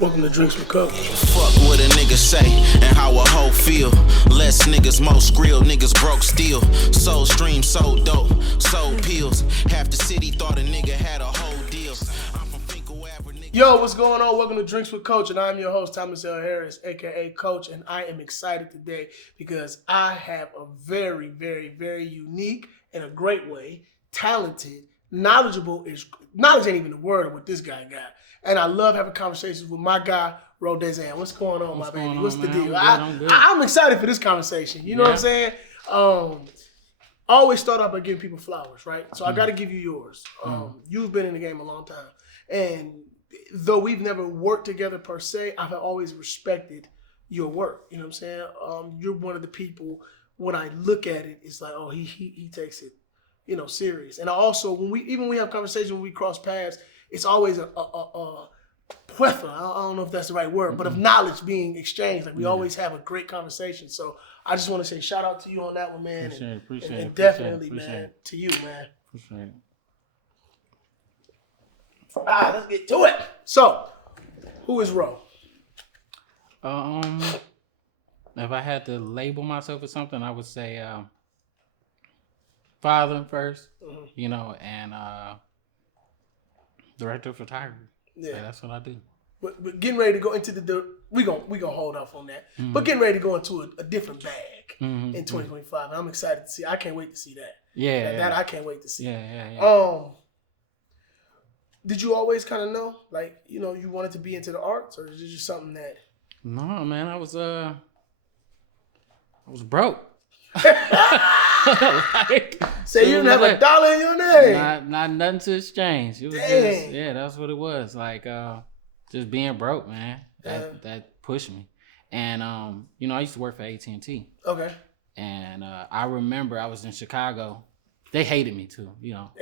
Welcome to Drinks with Coach. Fuck what a nigga say and how a hoe feel. Less niggas, most grill, niggas broke still. Sold stream, sold dope, sold pills. Half the city thought a nigga had a whole deal. I'm from Finkel Avenue, nigga. Yo, what's going on? Welcome to Drinks with Coach, and I'm your host, Thomas L. Harris, aka Coach, and I am excited today because I have a very, very, very unique, in a great way, talented, knowledgeable, knowledge ain't even the word of what this guy got. And I love having conversations with my guy, Dayzon. What's going on, my baby? What's the deal? I'm excited for this conversation. You know what I'm saying? I always start out by giving people flowers, right? So I got to give you yours. You've been in the game a long time. And though we've never worked together per se, I've always respected your work. You know what I'm saying? You're one of the people, when I look at it, it's like, oh, he takes it, serious. And also, when we have conversations, when we cross paths, it's always a plethora, I don't know if that's the right word, but of knowledge being exchanged. Like we always have a great conversation. So I just want to say shout out to you on that one, man. Appreciate it. Definitely, man, to you, man. Appreciate it. Let's get to it. So, who is Ro? If I had to label myself as something, I would say father first, and director of photography. Yeah, that's what I do. But getting ready to go into we gonna hold off on that. Mm-hmm. But getting ready to go into a different bag in 2025, and I'm excited to see. I can't wait to see that. That I can't wait to see. Yeah. Did you always kind of know, like you wanted to be into the arts, or is it just something that? No, man, I was broke. Say you didn't have a dollar in your name. Not nothing to exchange. It was just, that's what it was. Like just being broke, man. That pushed me. And I used to work for AT&T. Okay. And I remember I was in Chicago. They hated me too,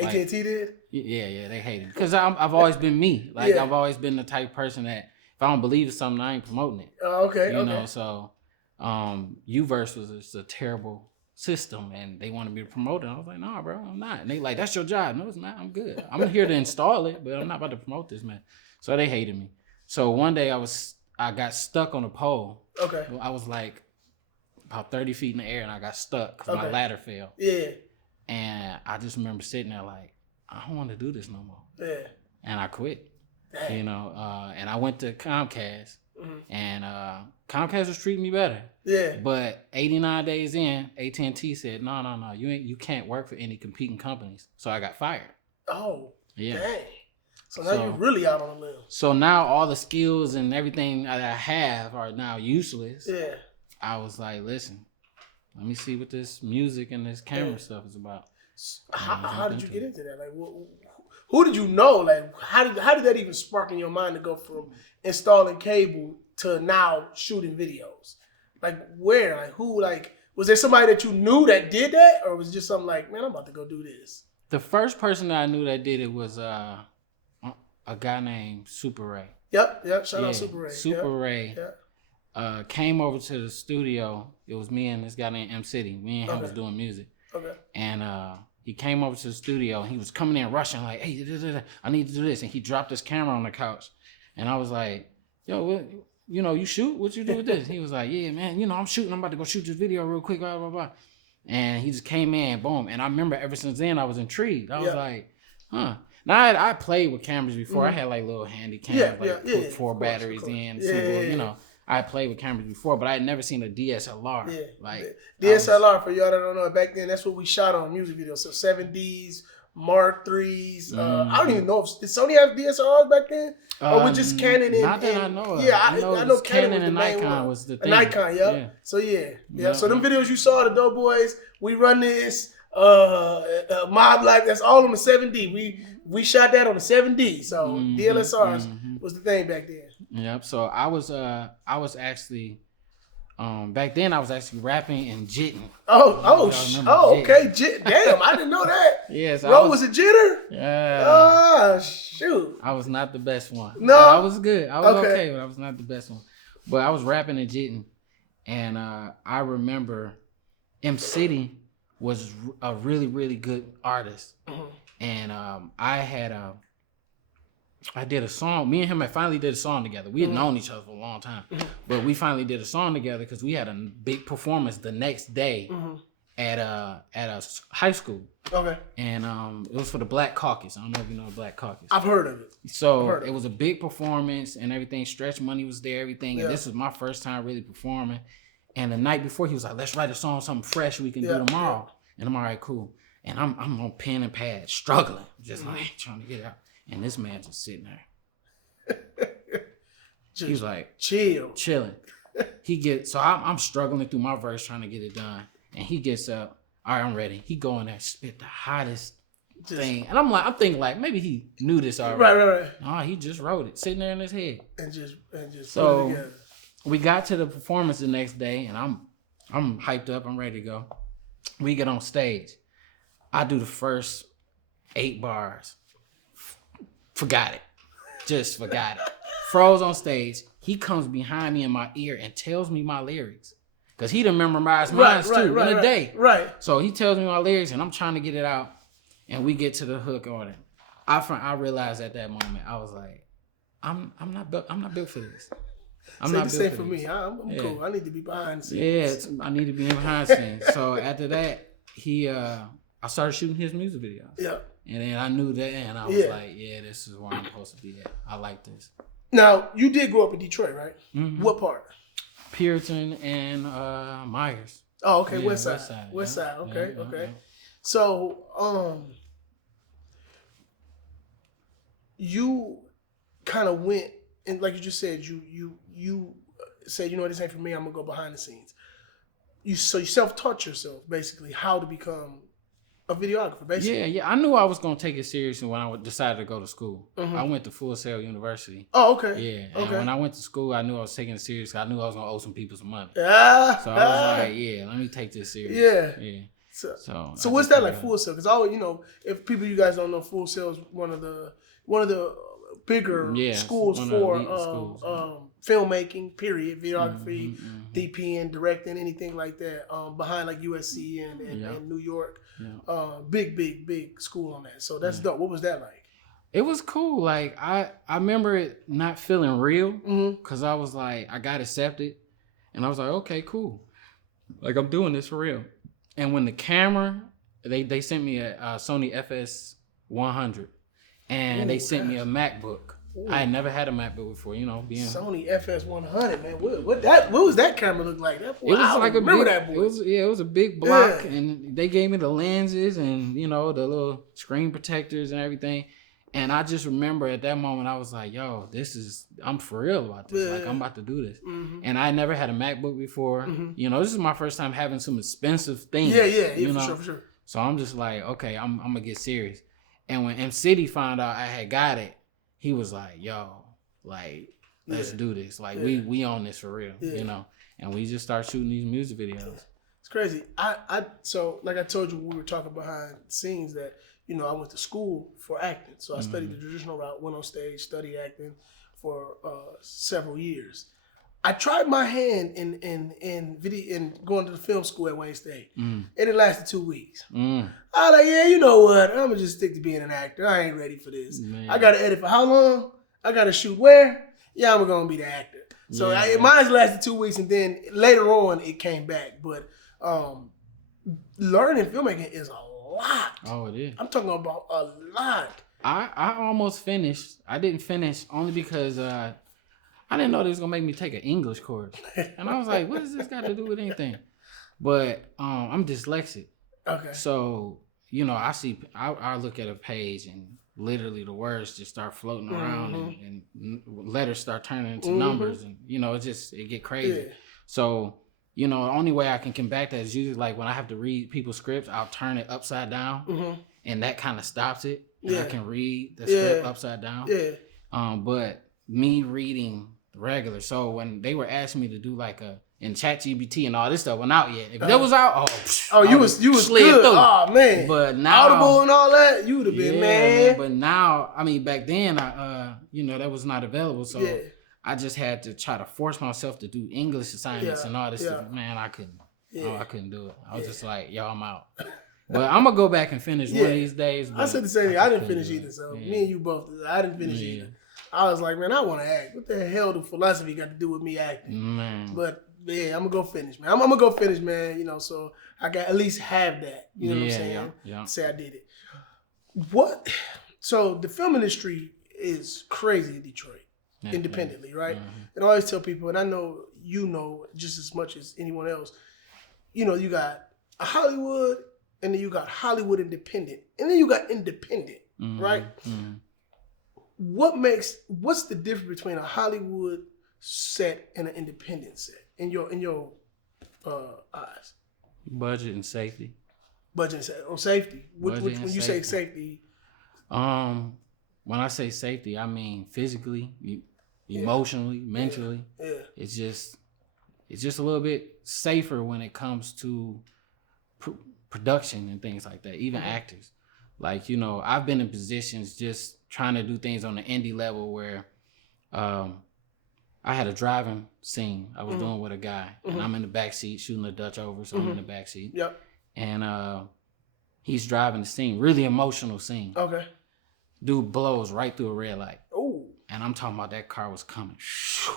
AT&T did? Yeah, they hated me. Because I've always been me. Like I've always been the type of person that if I don't believe in something, I ain't promoting it. Okay. So Uverse was just a terrible system, and they wanted me to promote it. I was like, nah, bro, I'm not. And they like, that's your job. No, it's not. I'm good. I'm here to install it, but I'm not about to promote this, man. So they hated me. So one day I got stuck on a pole. Okay. I was like about 30 feet in the air, and I got stuck because my ladder fell. Yeah. And I just remember sitting there like, I don't want to do this no more. Yeah. And I quit. Dang. And I went to Comcast, and Comcast was treating me better. Yeah. But 89 days in, AT&T said, no, you can't work for any competing companies. So I got fired. Oh. Yeah. Dang. So now you're really out on a limb. So now all the skills and everything that I have are now useless. Yeah. I was like, listen, let me see what this music and this camera stuff is about. How did you get into that? Like, who did you know? Like, how did that even spark in your mind to go from installing cable to now shooting videos? Like, where? Like, who? Like, was there somebody that you knew that did that, or was it just something like, man, I'm about to go do this? The first person that I knew that did it was a guy named Super Ray. Yep. Shout out Super Ray. Super Ray came over to the studio. It was me and this guy named M City. Me and him was doing music. Okay. And he came over to the studio, and he was coming in rushing like, hey, I need to do this. And he dropped his camera on the couch. And I was like, yo, what, you shoot? What you do with this? He was like, yeah, man, I'm shooting. I'm about to go shoot this video real quick, blah, blah, blah. And he just came in, boom. And I remember ever since then, I was intrigued. I was like, huh. Now, I played with cameras before. I had like little handy cameras, put 4 batteries in. I played with cameras before, but I had never seen a DSLR. Yeah. Like DSLR, for y'all that don't know, back then, that's what we shot on music videos. So 7Ds, Mark 3s. I don't even know if did Sony have DSLRs back then? Or was just Canon and... Not that I know of. Yeah, I know Canon and Nikon was the thing. Nikon, yeah. So, yeah. So them videos you saw, the Dope Boys, We Run This, Mob Life, that's all on the 7D. We shot that on the 7D. So DSLRs was the thing back then. Yep. So I was actually back then I was actually rapping and jitting. Okay. Damn, I didn't know that. Yes. Was a jitter? Yeah. Oh, shoot. I was not the best one. No. I was good. I was okay, but I was not the best one. But I was rapping and jitting, and I remember M City was a really, really good artist, and I had I did a song. Me and him had finally did a song together. We had known each other for a long time, but we finally did a song together because we had a big performance the next day at a high school. Okay. And it was for the Black Caucus. I don't know if you know the Black Caucus. I've heard of it. So it was a big performance and everything. Stretch Money was there, everything. And this was my first time really performing. And the night before, he was like, "Let's write a song, something fresh we can do tomorrow." And I'm all right, cool. And I'm on pen and pad, struggling, just like trying to get out. And this man just sitting there. He's like, chilling. So I'm struggling through my verse trying to get it done. And he gets up, all right, I'm ready. He go in there, spit the hottest thing. And I'm thinking maybe he knew this already. Right. No, he just wrote it, sitting there in his head. And just so put it together. We got to the performance the next day, and I'm hyped up, I'm ready to go. We get on stage. I do the first 8 bars. Forgot it. Just forgot it. Froze on stage. He comes behind me in my ear and tells me my lyrics. Because he done memorized mine too in a day. Right. So he tells me my lyrics and I'm trying to get it out. And we get to the hook on it. I realized at that moment, I was like, I'm not built for this. I'm not built for this. For me. I'm cool. I need to be behind the scenes. Yeah, I need to be behind the scenes. So after that, I started shooting his music videos. Yeah. And then I knew that, and I was like, yeah, this is where I'm supposed to be at. I like this. Now, you did grow up in Detroit, right? Mm-hmm. What part? Puritan and Myers. Oh, okay. West side. West side. Okay, okay. Yeah. So, you kind of went, and like you just said, you said, you know what, this ain't for me, I'm going to go behind the scenes. So you self-taught yourself, basically, how to become a videographer, basically. Yeah. I knew I was going to take it seriously when I decided to go to school. Mm-hmm. I went to Full Sail University. Oh, okay. Yeah. And when I went to school, I knew I was taking it seriously. I knew I was going to owe some people some money. So I was like, yeah, let me take this serious. Yeah. So what's that like, Full Sail? Because always, if people you guys don't know, Full Sail is one of the bigger schools for filmmaking, period, videography, DPing, directing, anything like that. Behind like USC and New York. Yeah. Big school on that. So that's dope. What was that like? It was cool. Like I remember it not feeling real because I was like, I got accepted and I was like, okay, cool. Like I'm doing this for real. And when the camera, they sent me a Sony FS100 and they sent me a MacBook. Ooh. I had never had a MacBook before, being Sony FS100, man. What was that camera look like? It was like a big, that boy. It was a big block, and they gave me the lenses and the little screen protectors and everything. And I just remember at that moment I was like, "Yo, I'm for real about this. Like I'm about to do this." Mm-hmm. And I never had a MacBook before. Mm-hmm. This is my first time having some expensive things. Yeah, for sure. So I'm just like, okay, I'm gonna get serious. And when M City found out I had got it, he was like, yo, like, let's do this. Like, we on this for real, And we just start shooting these music videos. It's crazy. So, like I told you when we were talking behind the scenes that, I went to school for acting. So I studied the traditional route, went on stage, studied acting for several years. I tried my hand in video in going to the film school at Wayne State, and it lasted 2 weeks. I was like, yeah, you know what? I'm gonna just stick to being an actor. I ain't ready for this. Man. I gotta edit for how long? I gotta shoot where? Yeah, I'm gonna be the actor. So mine lasted 2 weeks, and then later on it came back. But learning filmmaking is a lot. Oh, it is. I'm talking about a lot. I almost finished. I didn't finish only because I didn't know they was gonna make me take an English course, and I was like, "What does this got to do with anything?" But I'm dyslexic, okay. So I look at a page and literally the words just start floating around, and letters start turning into numbers, and it get crazy. Yeah. So the only way I can combat that is usually like when I have to read people's scripts, I'll turn it upside down, and that kind of stops it. And I can read the script upside down. Yeah. But me reading regular. So when they were asking me to do like in ChatGPT and all this stuff wasn't out yet. If that was out, you was good. Through. Oh man. But now Audible and all that, you would have been man. But now, back then I that was not available. So I just had to try to force myself to do English assignments and all this stuff. Man, I couldn't. Yeah. I couldn't do it. I was just like, yo, I'm out. But I'm gonna go back and finish one of Yeah. these days. I said the same thing. I didn't finish either. So me and you both. I didn't finish either. I was like, man, I want to act. What the hell do philosophy got to do with me acting? Man. But yeah, I'm gonna go finish, man. I'm gonna go finish, man. You know, so I got at least have that. You know what I'm saying? Yeah. Say I did it. What? So the film industry is crazy in Detroit, independently, right? Mm-hmm. And I always tell people, and I know you know just as much as anyone else. You know, you got a Hollywood, and then you got Hollywood independent, and then you got independent, right? Mm-hmm. What's the difference between a Hollywood set and an independent set in your eyes? Budget and safety. Budget and safety. When you say safety, when I say safety, I mean physically, emotionally, mentally. Yeah. It's just a little bit safer when it comes to production and things like that. Even actors, like, you know, I've been in positions just trying to do things on the indie level where I had a driving scene I was doing with a guy, and I'm in the back seat shooting the Dutch over, so I'm in the back seat. Yep. And he's driving the scene, really emotional scene. Okay. Dude blows right through a red light. Oh. And I'm talking about that car was coming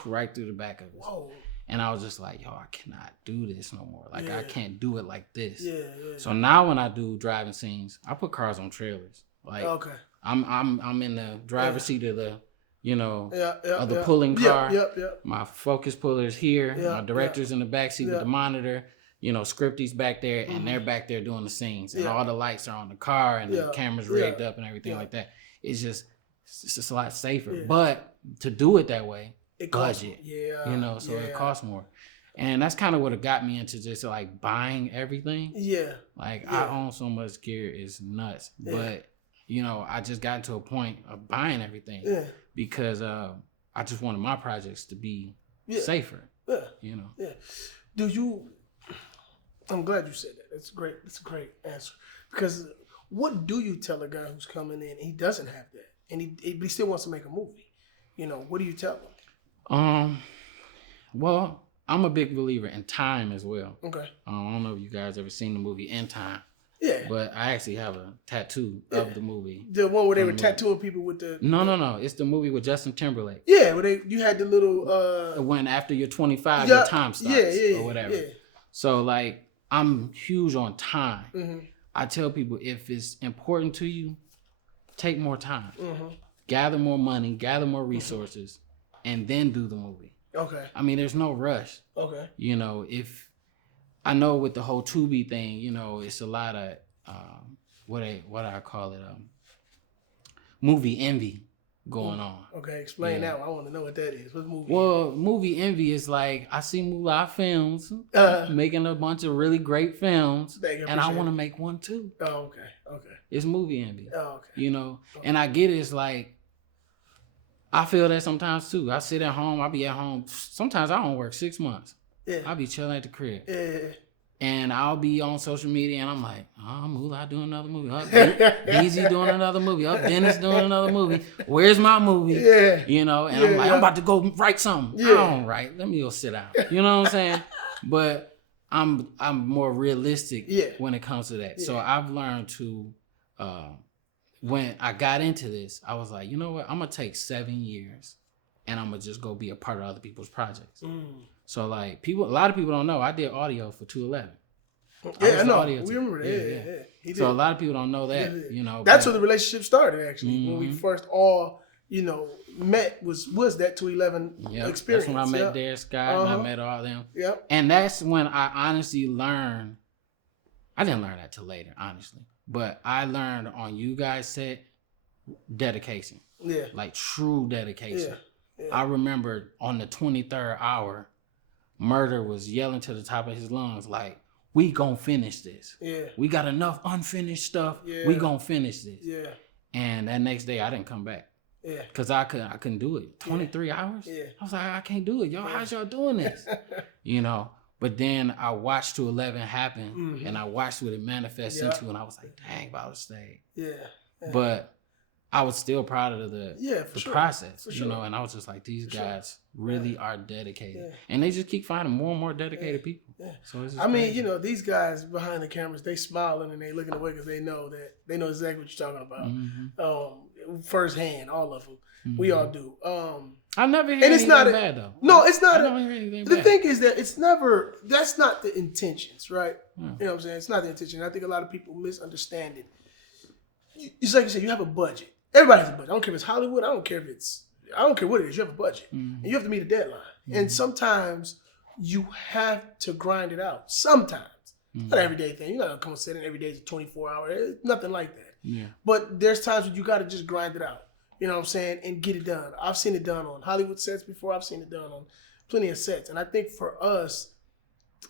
right through the back of us. Whoa. And I was just like, yo, I cannot do this no more. Like, I can't do it like this. Yeah. So now when I do driving scenes, I put cars on trailers. Like, okay. I'm in the driver's seat of the, you know, of the yeah. pulling car. Yep. My focus puller's here. My director's in the back seat with the monitor. You know, Scripty's back there, and they're back there doing the scenes. And all the lights are on the car, and the camera's rigged up and everything like that. It's just a lot safer. Yeah. But to do it that way, budget. You know, so it costs more. And that's kind of what it got me into just like buying everything. Yeah. Like I own so much gear, it's nuts. Yeah. But, you know, I just got to a point of buying everything because I just wanted my projects to be safer. Yeah. You know. Yeah. I'm glad you said that. That's great. That's a great answer. Because what do you tell a guy who's coming in and he doesn't have that, and he still wants to make a movie? You know, what do you tell him? Well, I'm a big believer in time as well. Okay. I don't know if you guys ever seen the movie In Time. Yeah. But I actually have a tattoo of the movie. The one where they were tattooing people with the... No. It's the movie with Justin Timberlake. Yeah, where you had the little... When after you're 25, your time stops or whatever. Yeah. So, like, I'm huge on time. Mm-hmm. I tell people, if it's important to you, take more time. Mm-hmm. Gather more money, gather more resources, and then do the movie. Okay. I mean, there's no rush. Okay. You know, I know with the whole Tubi thing, you know, it's a lot of what I call it, movie envy going on. Okay, explain that one. I want to know what that is. What's movie? Well, movie envy is like I see Moolah Films making a bunch of really great films, and I want to make one too. Oh, okay. It's movie envy. Oh, okay. You know, and I get it. It's like I feel that sometimes too. I sit at home. I be at home. Sometimes I don't work 6 months. Yeah. I'll be chilling at the crib. Yeah. And I'll be on social media and I'm like, oh, Moolah doing another movie. Oh, Dayzon doing another movie. Oh, Dennis doing another movie. Where's my movie? Yeah. You know, and I'm like, I'm about to go write something. Yeah. I don't write. Let me go sit down. You know what I'm saying? But I'm more realistic when it comes to that. Yeah. So I've learned to, when I got into this, I was like, you know what? I'm going to take 7 years and I'm going to just go be a part of other people's projects. So like a lot of people don't know, I did audio for 211. Yeah, I know. We remember that. Yeah. So a lot of people don't know that, you know. That's where the relationship started, actually. When we first all, you know, met was that 211 experience. That's when I met Darius Scott and I met all them. Yep. And that's when I honestly learned, I didn't learn that till later, honestly. But I learned on you guys' set, dedication. Yeah. Like true dedication. Yeah. I remember on the 23rd hour, Murder was yelling to the top of his lungs like, we gonna finish this. Yeah. We got enough unfinished stuff. Yeah. We gonna finish this. Yeah. And that next day I didn't come back. Yeah. Cause I couldn't do it. 23 hours? Yeah. I was like, I can't do it. Yo, how's y'all doing this? You know? But then I watched 211 happen and I watched what it manifests into and I was like, dang, about to stay. Yeah. But I was still proud of the process, you know, and I was just like, these guys really are dedicated, and they just keep finding more and more dedicated people. Yeah. So it's just mean, you know, these guys behind the cameras, they smiling and they looking away because they know exactly what you're talking about, firsthand, all of them. We all do. I never hear anything bad though. No, it's not. I don't hear anything the bad. thing is that it's never. That's not the intentions, right? You know what I'm saying? It's not the intention. I think a lot of people misunderstand it. It's like you said, you have a budget. Everybody has a budget. I don't care if it's Hollywood. I don't care what it is. You have a budget, and you have to meet a deadline. And sometimes you have to grind it out. Sometimes, not an everyday thing. You're not gonna come and sit in every day is a 24-hour. It's nothing like that. Yeah. But there's times when you got to just grind it out. You know what I'm saying? And get it done. I've seen it done on Hollywood sets before. I've seen it done on plenty of sets. And I think for us,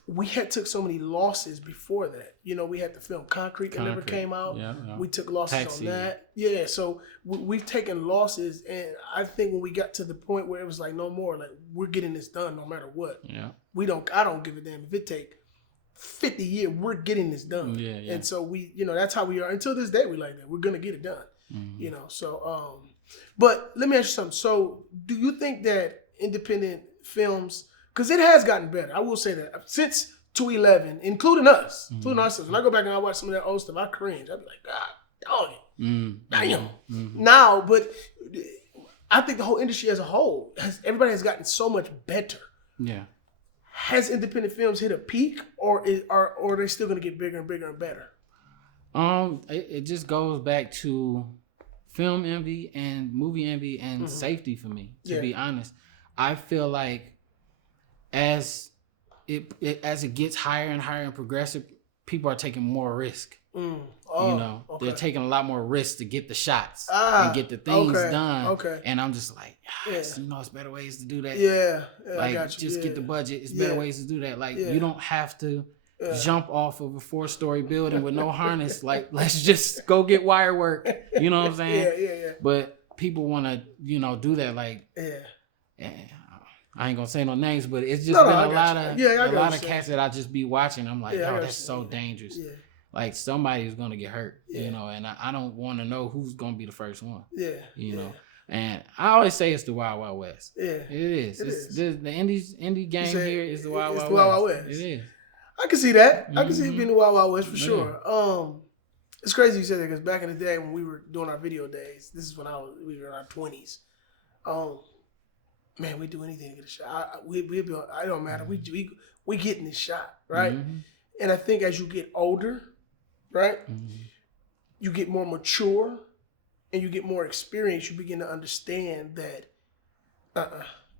we had took so many losses before that. You know, we had to film Concrete that never came out. Yeah. We took losses on that. Yeah, so we've taken losses. And I think when we got to the point where it was like, no more, like, we're getting this done no matter what. Yeah. I don't give a damn if it take 50 years, we're getting this done. Yeah. And so we, you know, that's how we are. Until this day, we like that. We're going to get it done. You know, so... But let me ask you something. So do you think that independent films, because it has gotten better, I will say that, since 2011, including us, including ourselves. When I go back and I watch some of that old stuff, I cringe. I'd be like, God, damn. Now, but I think the whole industry as a whole, everybody has gotten so much better. Yeah. Has independent films hit a peak, or are they still going to get bigger and bigger and better? It just goes back to film envy and movie envy and safety for me, to be honest. I feel like as it gets higher and higher and progressive, people are taking more risk. You know, they're taking a lot more risk to get the shots and get the things done. And I'm just like, you know, it's better ways to do that. Like, I got you. Just get the budget. It's better ways to do that. Like, you don't have to jump off of a 4-story building with no harness. Like, let's just go get wire work. You know what I'm saying? But people want to, you know, do that. Like, I ain't gonna say no names, but it's just been a lot of cats that I just be watching. I'm like, yo, that's so dangerous. Like, somebody's gonna get hurt, you know, and I don't want to know who's gonna be the first one. You know. And I always say it's the Wild Wild West. It is. The indie game here is the Wild Wild West. It is. I can see that. I can see it being the Wild Wild West for sure. It's crazy you said that, because back in the day when we were doing our video days, this is when we were in our 20s. Man, we do anything to get a shot. I don't matter. We getting this shot, right? And I think as you get older, right, you get more mature and you get more experience. You begin to understand that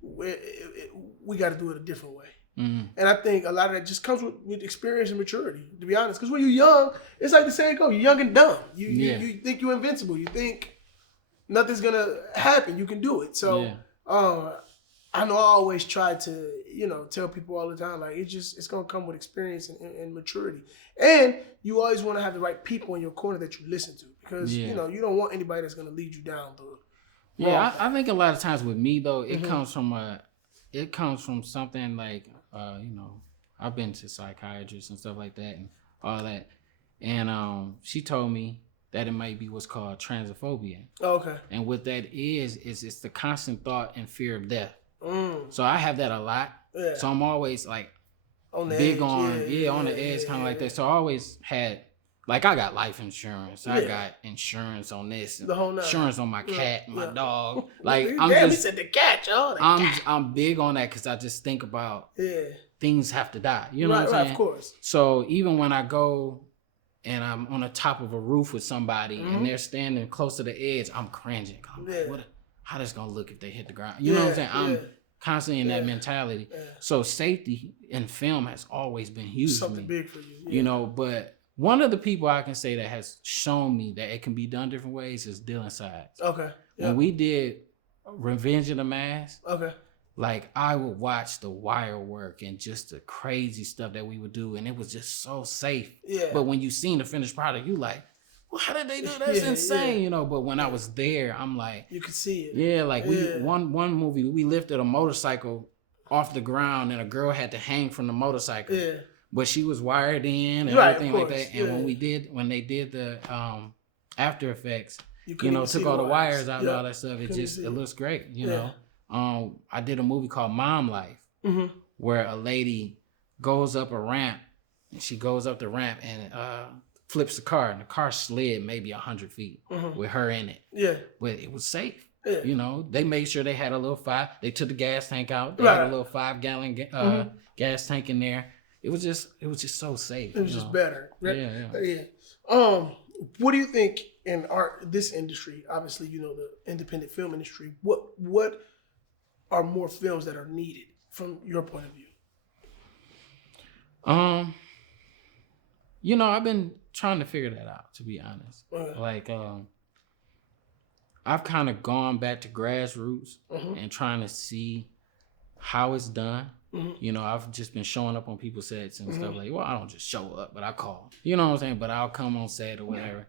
we got to do it a different way. And I think a lot of that just comes with experience and maturity, to be honest. Because when you're young, it's like the saying goes, you're young and dumb. You think you're invincible. You think nothing's going to happen. You can do it. So I know I always try to, you know, tell people all the time, like, it's going to come with experience and maturity. And you always want to have the right people in your corner that you listen to. Because, you know, you don't want anybody that's going to lead you down the wrong. I think a lot of times with me, though, it comes from something like, you know, I've been to psychiatrists and stuff like that and all that. And she told me that it might be what's called transphobia. Okay. And what that is it's the constant thought and fear of death. So I have that a lot. Yeah. So I'm always like on the big edge. On the edge, kind of like that. So I always had, like, I got life insurance. I got insurance on this. The whole insurance on my cat, my dog. Like, he said the cat, y'all. I'm big on that because I just think about things have to die. You know what I'm saying? Right, of course. So even when I go and I'm on the top of a roof with somebody and they're standing close to the edge, I'm cringing. I'm like, how that's gonna look if they hit the ground? You know what I'm saying? I'm constantly in that mentality. So safety in film has always been huge. Something big for you. You know, but one of the people I can say that has shown me that it can be done different ways is Dylan Sides. Okay. When we did Revenge of the Mask, like, I would watch the wire work and just the crazy stuff that we would do, and it was just so safe. But when you seen the finished product, you like, well, how did they do that? That's insane, you know. But when I was there, I'm like, you could see it. Yeah, like one movie, we lifted a motorcycle off the ground, and a girl had to hang from the motorcycle. But she was wired in and everything like that. And when they did the After Effects, You know, took all the wires out and all that stuff. It looks great. You know, I did a movie called Mom Life, where a lady goes up a ramp, and she goes up the ramp and flips the car, and the car slid maybe 100 feet with her in it. Yeah, but it was safe. Yeah. You know, they made sure they had a little they took the gas tank out. They had a little 5-gallon gas tank in there. It was just so safe. It was just better. Right? Yeah. What do you think in this industry? Obviously, you know, the independent film industry. What are more films that are needed from your point of view? You know, I've been trying to figure that out, to be honest. Like, I've kind of gone back to grassroots and trying to see how it's done. You know, I've just been showing up on people's sets and stuff like, well, I don't just show up, but I call. You know what I'm saying? But I'll come on set or whatever.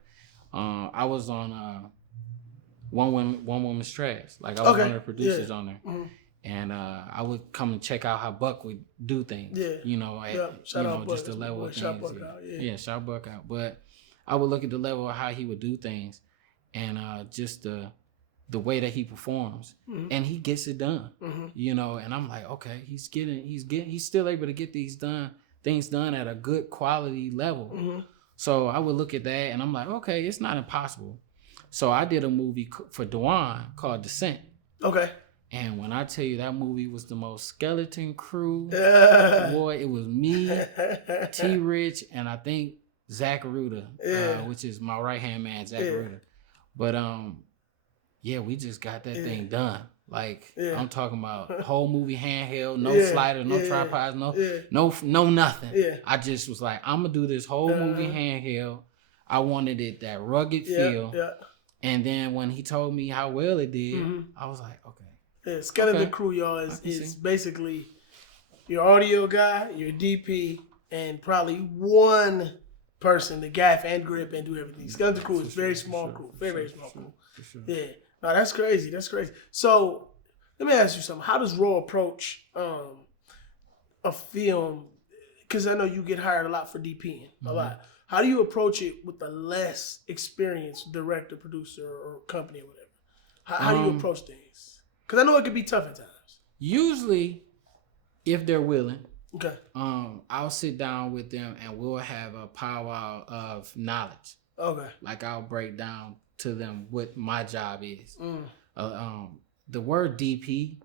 I was on One Woman's Trash. Like, I was one of the producers on there. And I would come and check out how Buck would do things. Yeah. You know, just the level of things. Shout Buck out, shout Buck out. But I would look at the level of how he would do things and just the way that he performs. And he gets it done. You know, and I'm like, okay, he's still able to get things done at a good quality level. So I would look at that and I'm like, okay, it's not impossible. So I did a movie for Dayzon called Descent. Okay. And when I tell you that movie was the most skeleton crew, boy, it was me, T. Rich, and I think Zach Ruda, which is my right-hand man, Zach Ruda. But we just got that thing done. Like, I'm talking about whole movie handheld, no sliders, no tripods, no nothing. I just was like, I'm gonna do this whole movie handheld. I wanted it that rugged feel. And then when he told me how well it did, I was like, okay. Yeah, Skeleton Crew, y'all, is basically your audio guy, your DP, and probably one person to gaff and grip and do everything. Skeleton Crew is very small crew. Very small crew. Yeah. No, that's crazy. That's crazy. So let me ask you something. How does Raw approach a film? Because I know you get hired a lot for DPing, a lot. How do you approach it with a less experienced director, producer, or company or whatever? How do you approach things? Because I know it could be tough at times. Usually, if they're willing, I'll sit down with them and we'll have a powwow of knowledge. Okay. Like, I'll break down to them what my job is. The word DP,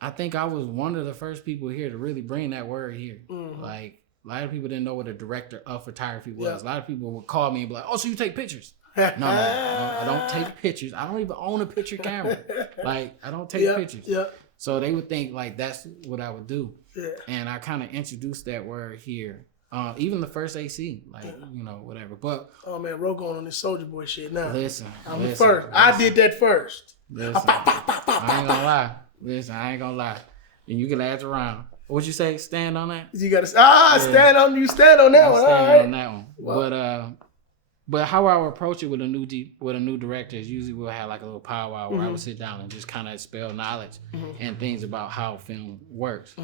I think I was one of the first people here to really bring that word here. Like, a lot of people didn't know what a director of photography was. A lot of people would call me and be like, oh, so you take pictures? No, I don't take pictures. I don't even own a picture camera. Like, I don't take pictures. So they would think like that's what I would do. And I kind of introduced that word here. Even the first AC, like, you know, whatever. But oh man, Ro going on this Soldier Boy shit now. Listen, I'm the first. I did that first. Listen, I ain't gonna lie. Listen, I ain't gonna lie. And you can ask around. What'd you say? Stand on that? You gotta stand on that one. Stand all right. on that one. Wow. But how I would approach it with a new director is usually we'll have like a little powwow where I would sit down and just kind of expel knowledge and things about how film works.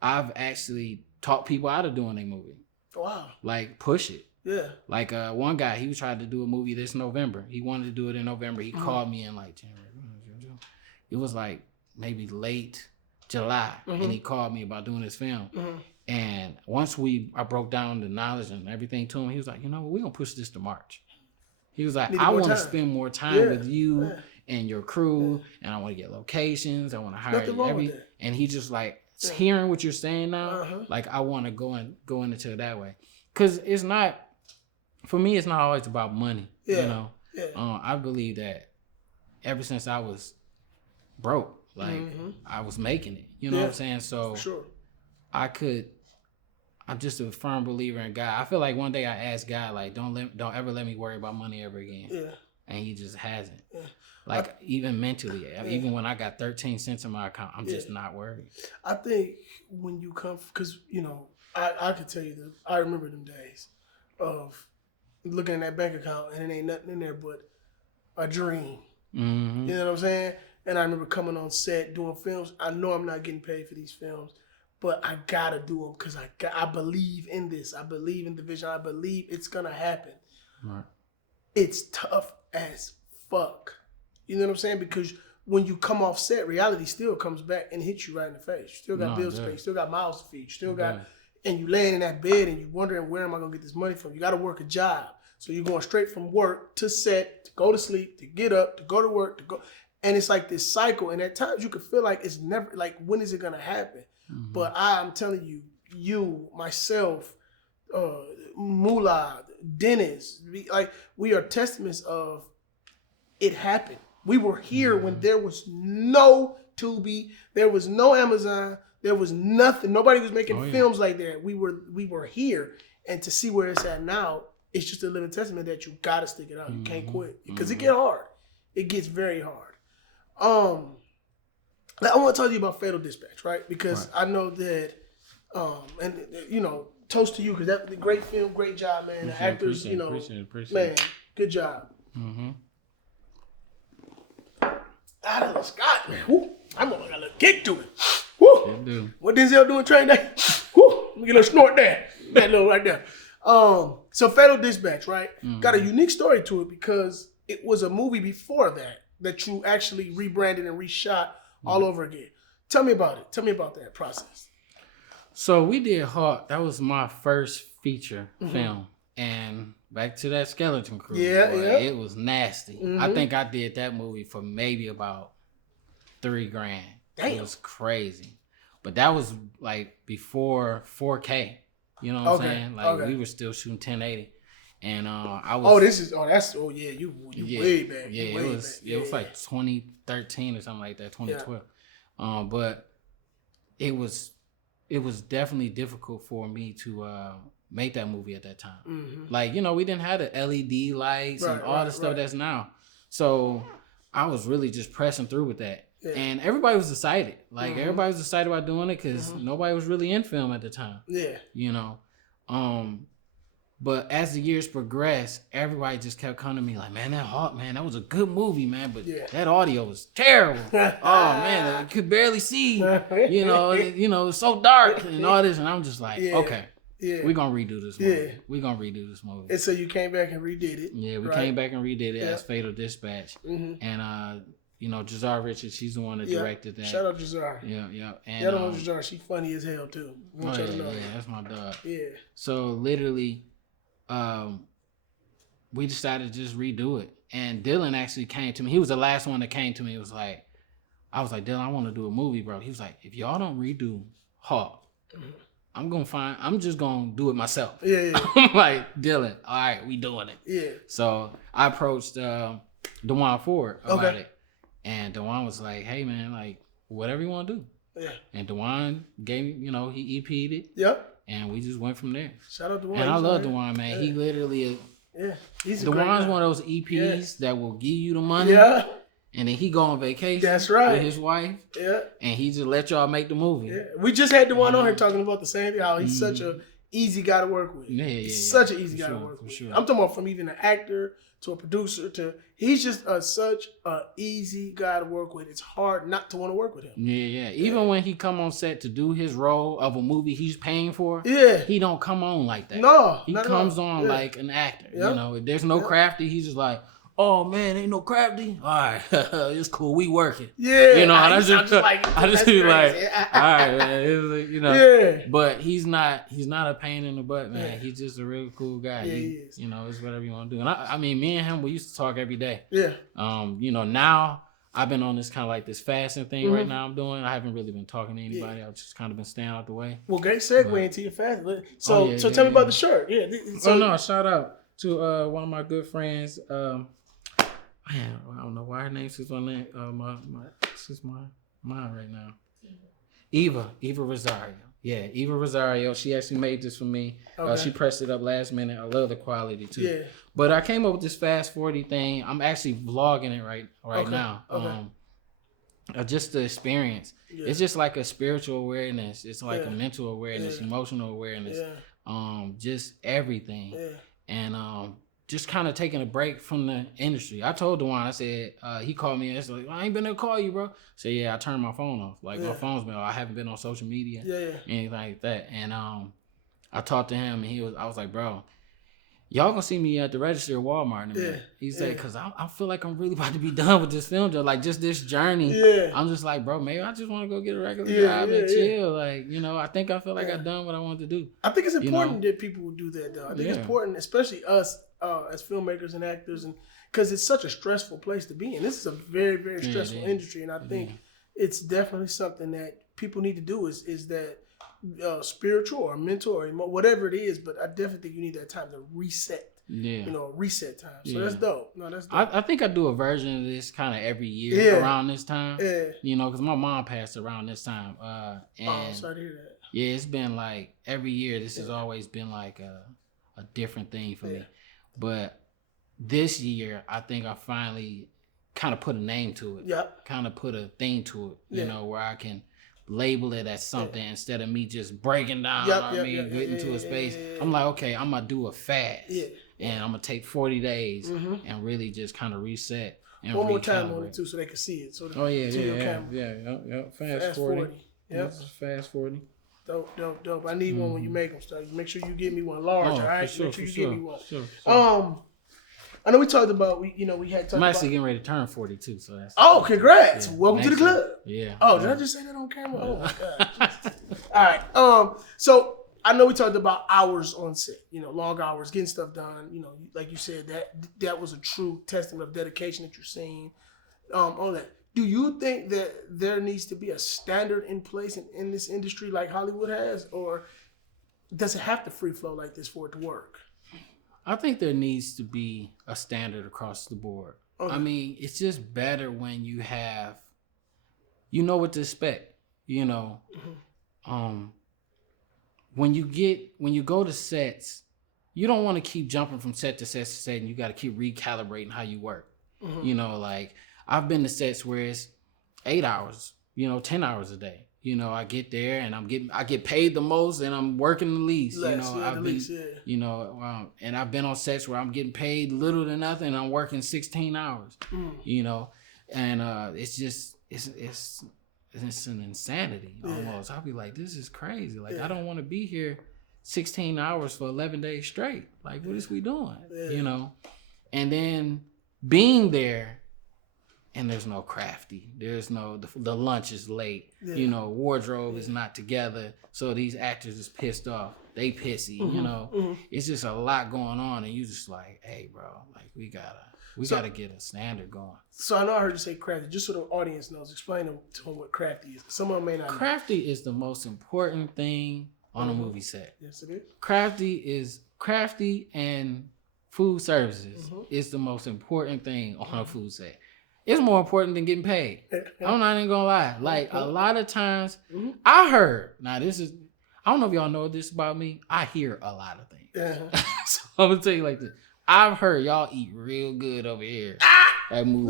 I've actually taught people out of doing a movie. Wow. Like, push it. Yeah. Like, one guy, he tried to do a movie this November. He wanted to do it in November. He called me in like January. It was like maybe late July, and he called me about doing this film. And once I broke down the knowledge and everything to him, he was like, you know what, we're going to push this to March. He was like, I want to spend more time with you and your crew, and I want to get locations. I want to hire you. And he just like, hearing what you're saying now, like, I want to go into it that way. Because it's not, for me, it's not always about money, you know? I believe that ever since I was broke, like, I was making it, you know what I'm saying? So I'm just a firm believer in God. I feel like one day I asked God, like, don't ever let me worry about money ever again. Yeah. And he just hasn't. Yeah. Like, even mentally, even when I got 13 cents in my account, I'm just not worried. I think when you come, because, you know, I could tell you that I remember them days of looking at that bank account and it ain't nothing in there but a dream. You know what I'm saying? And I remember coming on set doing films. I know I'm not getting paid for these films, but I gotta do them because I believe in this. I believe in the vision. I believe it's gonna happen. Right. It's tough as fuck. You know what I'm saying? Because when you come off set, reality still comes back and hits you right in the face. You still got bills to pay. You still got mouths to feed. You still got, and you laying in that bed and you wondering, where am I going to get this money from? You got to work a job. So you're going straight from work to set, to go to sleep, to get up, to go to work, to go. And it's like this cycle. And at times you can feel like it's never, like, when is it going to happen? Mm-hmm. But I'm telling you, myself, Moolah, Dennis, we are testaments of it happened. We were here when there was no Tubi, there was no Amazon, there was nothing. Nobody was making films like that. We were here, and to see where it's at now, it's just a living testament that you gotta stick it out. You can't quit because it get hard. It gets very hard. I want to talk to you about Fatal Dispatch, right? Because I know that, and you know, toast to you because that's a great film, great job, man. The actors, appreciate man, good job. Mm-hmm. Scott, man. Woo, I'm gonna got a little kick to it. Woo. What Denzel doing train day? Woo, let me get a little snort there. That little right there. So Fatal Dispatch, right? Got a unique story to it because it was a movie before that you actually rebranded and reshot all over again. Tell me about it. Tell me about that process. So we did Hawk. That was my first feature film. And back to that skeleton crew. Yeah. It was nasty. I think I did that movie for maybe about $3,000. Damn. It was crazy. But that was like before 4K. You know what I'm saying? Like we were still shooting 1080. And I was you way back. Yeah, it was like 2013 or something like that, 2012. Yeah. But it was definitely difficult for me to make that movie at that time. Mm-hmm. Like, we didn't have the LED lights and all the stuff that's now. So I was really just pressing through with that. Yeah. And everybody was excited. Like, everybody was excited about doing it because nobody was really in film at the time. Yeah. But as the years progressed, everybody just kept coming to me like, man, that Hawk, man, that was a good movie, man, but that audio was terrible. Oh, man, I could barely see, it's so dark and all this. And I'm just like, okay, we're going to redo this movie. Yeah. We're going to redo this movie. And so you came back and redid it. Yeah, we came back and redid it as Fatal Dispatch. Mm-hmm. And, Jazar Richards, she's the one that directed that. Shout out Jazar. Yeah. And y'all don't know Jazar. She funny as hell, too. That's my dog. Yeah. So, literally... we decided to just redo it. And Dylan actually came to me. He was the last one that came to me. It was like, I was like, Dylan, I want to do a movie, bro. He was like, if y'all don't redo Hawk, I'm just going to do it myself. Yeah. I'm like, Dylan, all right, we doing it. Yeah. So I approached DeJuan Ford about it. And DeJuan was like, hey, man, like, whatever you want to do. Yeah. And DeJuan gave me, he EP'd it. Yep. And we just went from there. Shout out to DeJuan. And I love DeJuan, man. Yeah. He literally he's DeJuan's one of those EPs that will give you the money. Yeah. And then he go on vacation. That's right. With his wife. Yeah. And he just let y'all make the movie. Yeah. We just had DeJuan on here talking about the same thing. How he's such a easy guy to work with. He's such an easy guy to work with. Sure. I'm talking about from even an actor to a producer to he's just such an easy guy to work with. It's hard not to want to work with him. Yeah. Even when he come on set to do his role of a movie he's paying for, he don't come on like that. No, he comes on like an actor. If there's no Crafty, he's just like, oh man, ain't no Crafty. All right, it's cool. We working. Yeah, I just be like, all right, man. But he's not a pain in the butt, man. Yeah. He's just a real cool guy. Yeah, he is. It's whatever you want to do. And I mean, me and him, we used to talk every day. Yeah. Now I've been on this kind of like this fasting thing right now. I'm doing. I haven't really been talking to anybody. I've just kind of been staying out the way. Well, great segue into your fasting. So tell me about the shirt. Yeah. Shout out to one of my good friends. Man, I don't know why her name is on that. This is my mind right now. Eva Rosario. Yeah, Eva Rosario. She actually made this for me. Okay. She pressed it up last minute. I love the quality too. Yeah. But I came up with this Fast 40 thing. I'm actually vlogging it right now. Okay. Just the experience. Yeah. It's just like a spiritual awareness. It's like a mental awareness, emotional awareness. Yeah. Just everything. Yeah. And just kind of taking a break from the industry. I told DeJuan, I said, he called me and said, like, I ain't been there to call you, bro. I said, yeah, I turned my phone off. Like, my phone's been off. I haven't been on social media, anything like that. And I talked to him, and I was like, bro, y'all gonna see me at the register at Walmart in a minute. He said, because I feel like I'm really about to be done with this film job. Like, just this journey. Yeah. I'm just like, bro, maybe I just want to go get a regular job and chill. Like, you know, I think I feel like I've done what I wanted to do. I think it's important that people will do that, though. I think it's important, especially us as filmmakers and actors, and because it's such a stressful place to be in. This is a very, very stressful industry, and I think it's definitely something that people need to do is that spiritual or mental or whatever it is, but I definitely think you need that time to reset. Yeah. You know, reset time. So that's dope. No, that's dope. I think I do a version of this kind of every year around this time. Yeah. You know, because my mom passed around this time. And sorry to hear that. Yeah, it's been like every year. This has always been like a different thing for me. But this year, I think I finally kind of put a name to it. Yep. Kind of put a thing to it. You know, where I can label it as something instead of me just breaking down getting to a space. I'm like, okay, I'm gonna do a fast and I'm gonna take 40 days and really just kind of reset and one more time on it too so they can see it. So fast 40. Yep. Fast 40. Dope. I need one when you make them. So make sure you get me one large. All right, sure, make sure you get me one. Sure. I know we talked about we had talked I'm actually getting ready to turn 42, so that's congrats. Welcome to the club. Yeah. Oh, did I just say that on camera? Oh my god. All right. So I know we talked about hours on set, long hours, getting stuff done, like you said, that was a true testament of dedication that you're seeing on that. Do you think that there needs to be a standard in place in this industry like Hollywood has, or does it have to free flow like this for it to work? I think there needs to be a standard across the board. Okay. I mean, it's just better when you have, what to expect, When you go to sets, you don't want to keep jumping from set to set to set, and you got to keep recalibrating how you work. Like I've been to sets where it's 8 hours, 10 hours a day. I get there and I get paid the most and I'm working the least. And I've been on sets where I'm getting paid little to nothing and I'm working 16 hours. And it's an insanity almost. I'll be like, this is crazy. Like I don't want to be here 16 hours for 11 days straight. Like what is we doing? And then being there. And there's no crafty. There's no, the lunch is late. Wardrobe is not together. So these actors is pissed off. They pissy, It's just a lot going on. And you just like, hey, bro, like we gotta get a standard going. So I know I heard you say crafty. Just so the audience knows, explain to them what crafty is. Someone may not know. Crafty is the most important thing on a movie set. Yes, it is. Crafty and food services is the most important thing on a food set. It's more important than getting paid. I'm not even gonna lie. Like a lot of times, I heard. Now this is, I don't know if y'all know this about me. I hear a lot of things. So I'm gonna tell you like this. I've heard y'all eat real good over here. Now who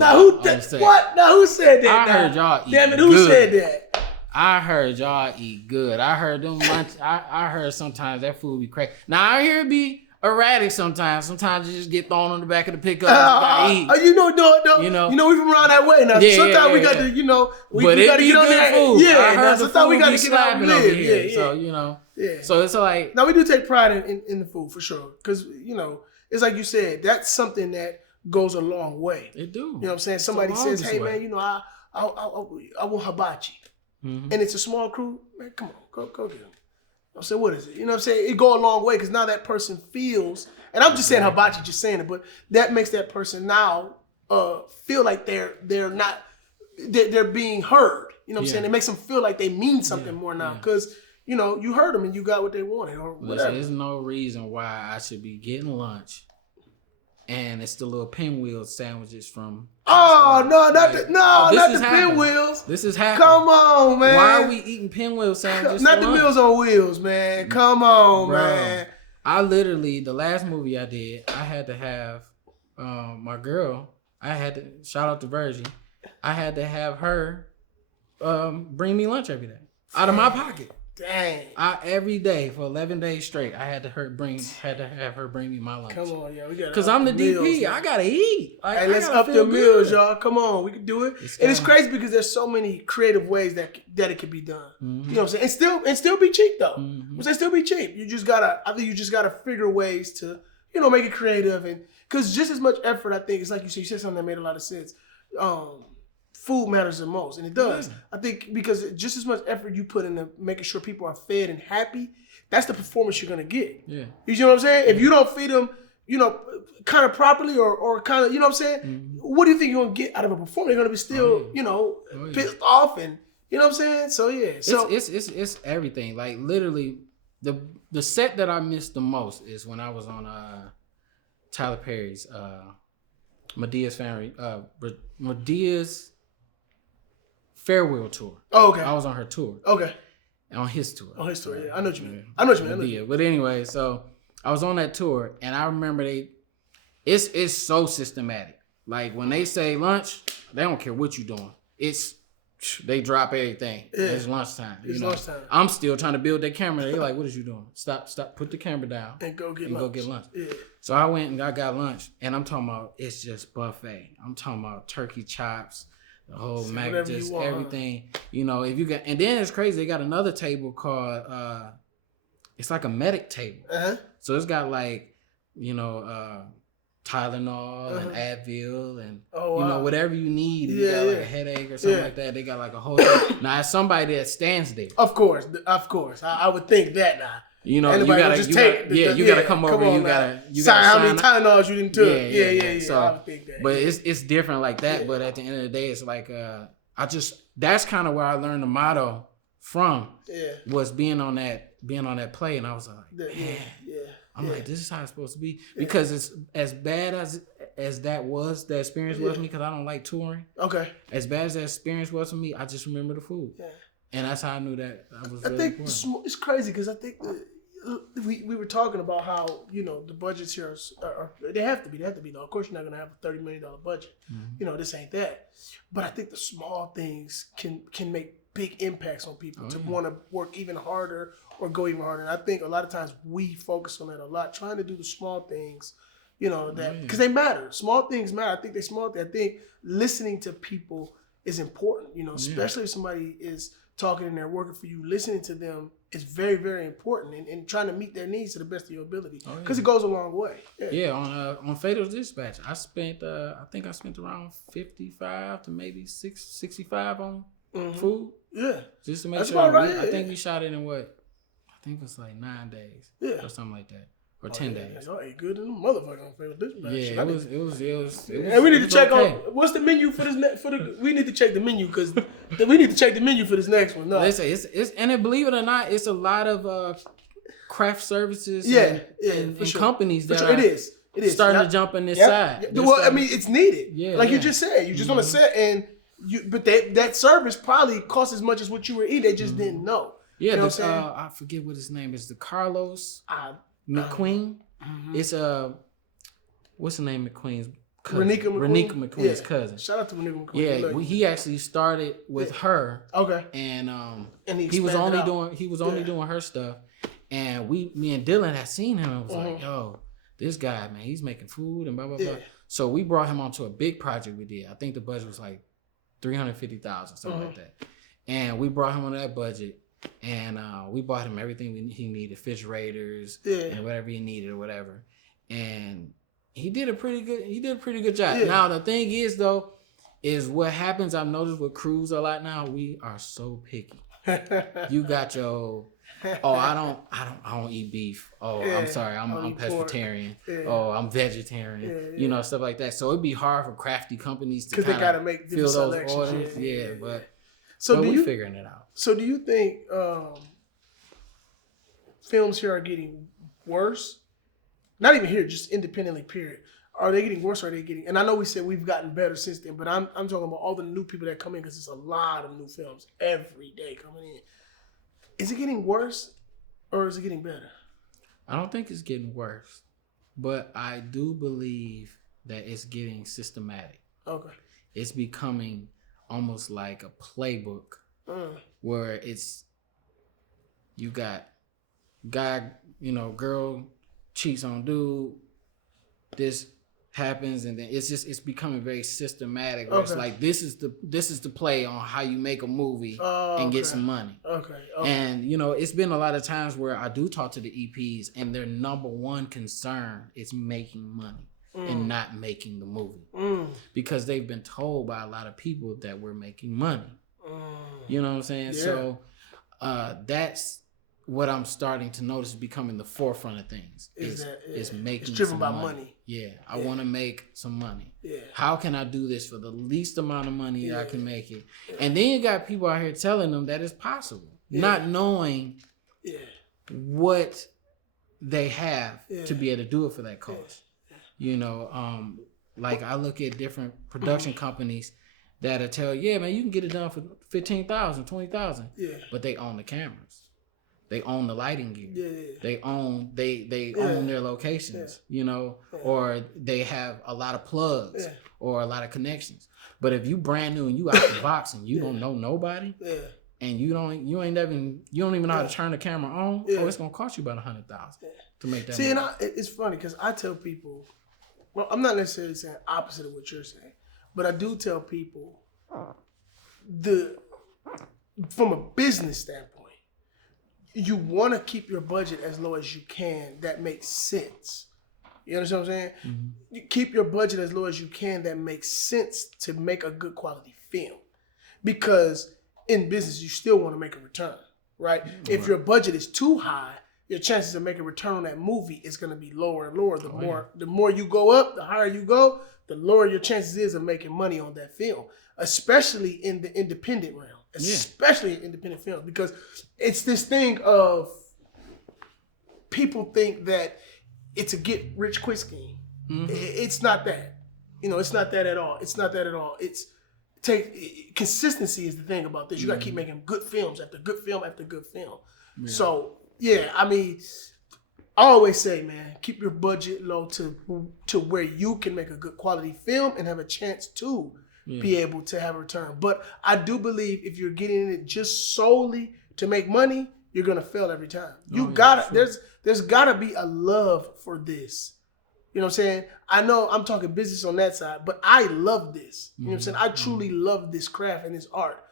what? Now who said that? I heard y'all eat. Damn it, who said that? I heard y'all eat good. I heard them lunch. I heard sometimes that food be crazy. Now I hear it be erratic sometimes. Sometimes you just get thrown on the back of the pickup and you gotta eat. We from around that way now. Sometimes we got to, we got to get on that food. Sometimes we got to get out and live. So, So it's like. Now we do take pride in the food for sure. Because, it's like you said, that's something that goes a long way. It do. You know what I'm saying? Somebody says, hey man, I want hibachi. And it's a small crew. Man, come on, go get them. I said, what is it? You know what I'm saying? It go a long way because now that person feels, and I'm just saying hibachi, just saying it, but that makes that person now feel like they're being heard. You know what I'm saying? It makes them feel like they mean something more now because, you heard them and you got what they wanted or whatever. Listen, there's no reason why I should be getting lunch and it's the little pinwheel sandwiches from. Oh no, not the pinwheels. This is happening. Come on, man. Why are we eating pinwheel sandwiches? Not the Meals on Wheels, man. Come on, man. I literally, the last movie I did, I had to have my girl. I had to shout out to Virgie. I had to have her bring me lunch every day out of my pocket. Dang. Every day for 11 days straight, I had to have her bring me my lunch. Come on, yeah, we got. Because I'm the DP, man. I gotta eat. Hey, let's up the meals, y'all. Come on, we can do it. And it's crazy because there's so many creative ways that it can be done. You know what I'm saying? And still be cheap though. I'm saying still be cheap. I think you just gotta figure ways to, make it creative, and because just as much effort, I think it's like you said something that made a lot of sense. Food matters the most, and it does. I think because just as much effort you put into making sure people are fed and happy, that's the performance you're gonna get. Yeah, you know what I'm saying? If you don't feed them, kind of properly or kind of, you know what I'm saying? What do you think you're gonna get out of a performance? You're gonna be still, pissed off, and you know what I'm saying? So yeah, so it's everything. Like literally, the set that I missed the most is when I was on Tyler Perry's Medea's farewell tour. Oh, okay. I was on her tour. Okay. On his tour. On his tour, yeah. I know what you mean. I know what you mean. But anyway, so I was on that tour, and I remember it's so systematic. Like when they say lunch, they don't care what you're doing. They drop everything. Yeah. It's lunchtime. Lunchtime. I'm still trying to build that camera. They're like, what is you doing? Stop, put the camera down. And go get lunch. Yeah. So I went and I got lunch, and I'm talking about it's just buffet. I'm talking about turkey chops, the whole mac, just everything. If you got, and then it's crazy. They got another table called it's like a medic table. So it's got like Tylenol and Advil and whatever you need. You got like a headache or something like that. They got like a whole thing. Now as somebody that stands there. Of course. I would think that now. You gotta come over. You gotta sign how many Tylenols you didn't took. Yeah. So, I would think that. But it's different like that. Yeah. But at the end of the day, it's like that's kind of where I learned the motto from. Yeah. Was being on that play, and I was like, man. I'm like, this is how it's supposed to be, because it's as bad as the experience was for me, because I don't like touring. Okay. As bad as that experience was for me, I just remember the food. Yeah. And that's how I knew that I was really important. It's crazy because I think that we were talking about how, the budgets here are they have to be though. Of course, you're not going to have a $30 million budget. Mm-hmm. This ain't that. But I think the small things can make big impacts on people to want to work even harder or go even harder. And I think a lot of times we focus on that a lot, trying to do the small things, that because they matter. Small things matter. I think they're small things. I think listening to people is important, especially if somebody is talking and they're working for you. Listening to them is very, very important, and trying to meet their needs to the best of your ability, because it goes a long way. Yeah, on Fatal Dispatch, I spent around 55 to maybe 65 on food. Yeah, just to make sure. Right, I think we shot it in it was like 9 days. Yeah, or something like that. Or 10 days. Y'all ate good in the motherfucker on Fatal Dispatch. Yeah, it was. And we need to check on what's the menu for this. We need to check the menu because we need to check the menu for this next one. No, they say it's and believe it or not, it's a lot of craft services. And sure. companies that it is starting to jump in this side. Well, I mean, it's needed. Yeah, you just said, you just on a set and but that service probably costs as much as what you were eating. They just didn't know. Yeah, you know what I'm saying? I forget what his name is. The Carlos McQueen. It's what's the name of McQueen's cousin? Renika McQueen's cousin. Shout out to Renika McQueen. Yeah, he actually started with her. Okay. And he was only doing her stuff. And me and Dylan had seen him and was like, yo, this guy, man, he's making food and blah blah blah. So we brought him onto a big project we did. I think the budget was like $350,000, something like that. And we brought him on that budget. And we bought him everything he needed, refrigerators and whatever he needed or whatever. And he did a pretty good job. Yeah. Now the thing is though, is what happens, I've noticed with crews a lot now, we are so picky. You got your I don't eat beef. I'm sorry, I'm pescatarian. I'm vegetarian. Stuff like that. So it'd be hard for crafty companies to they gotta make fill those orders. But we're figuring it out. So do you think films here are getting worse? Not even here, just independently, period. Are they getting worse or are they getting... And I know we said we've gotten better since then, but I'm talking about all the new people that come in, because there's a lot of new films every day coming in. Is it getting worse or is it getting better? I don't think it's getting worse, but I do believe that it's getting systematic. Okay. It's becoming almost like a playbook where it's, you got guy, girl cheats on dude, this happens, and then it's becoming very systematic. Where it's like this is the play on how you make a movie and get some money. Okay. And you know, it's been a lot of times where I do talk to the EPs, and their number one concern is making money and not making the movie because they've been told by a lot of people that we're making money. You know what I'm saying? Yeah. So that's what I'm starting to notice becoming the forefront of things is making. It's driven by money. Yeah, I want to make some money. Yeah. How can I do this for the least amount of money that I can make it? Yeah. And then you got people out here telling them that it's possible, not knowing what they have to be able to do it for that cost. You know, like I look at different production companies that'll tell you, man, you can get it done for $15,000, $20,000. Yeah. But they own the cameras. They own the lighting gear. Yeah. They own own their locations, you know, or they have a lot of plugs or a lot of connections. But if you brand new and you out the box and you don't know nobody, and you don't even know how to turn the camera on, it's gonna cost you about $100,000 to make that. See, and it's funny because I tell people, well, I'm not necessarily saying opposite of what you're saying, but I do tell people from a business standpoint, you want to keep your budget as low as you can. That makes sense. You understand what I'm saying? Mm-hmm. You keep your budget as low as you can. That makes sense to make a good quality film, because in business you still want to make a return, right? Mm-hmm. If your budget is too high, your chances of making a return on that movie is going to be lower and lower. The more you go up, the higher you go, the lower your chances is of making money on that film, especially in the independent realm. Especially in independent films, because it's this thing of people think that it's a get rich quick scheme. Mm-hmm. It's not that. You know, it's not that at all. It's not that at all. Consistency is the thing about this. You got to keep making good films after good film after good film. Yeah. So I mean, I always say, man, keep your budget low to where you can make a good quality film and have a chance to be able to have a return. But I do believe if you're getting in it just solely to make money, you're gonna fail every time. There's gotta be a love for this. You know what I'm saying? I know I'm talking business on that side, but I love this. You know what I'm saying? I truly love this craft and this art.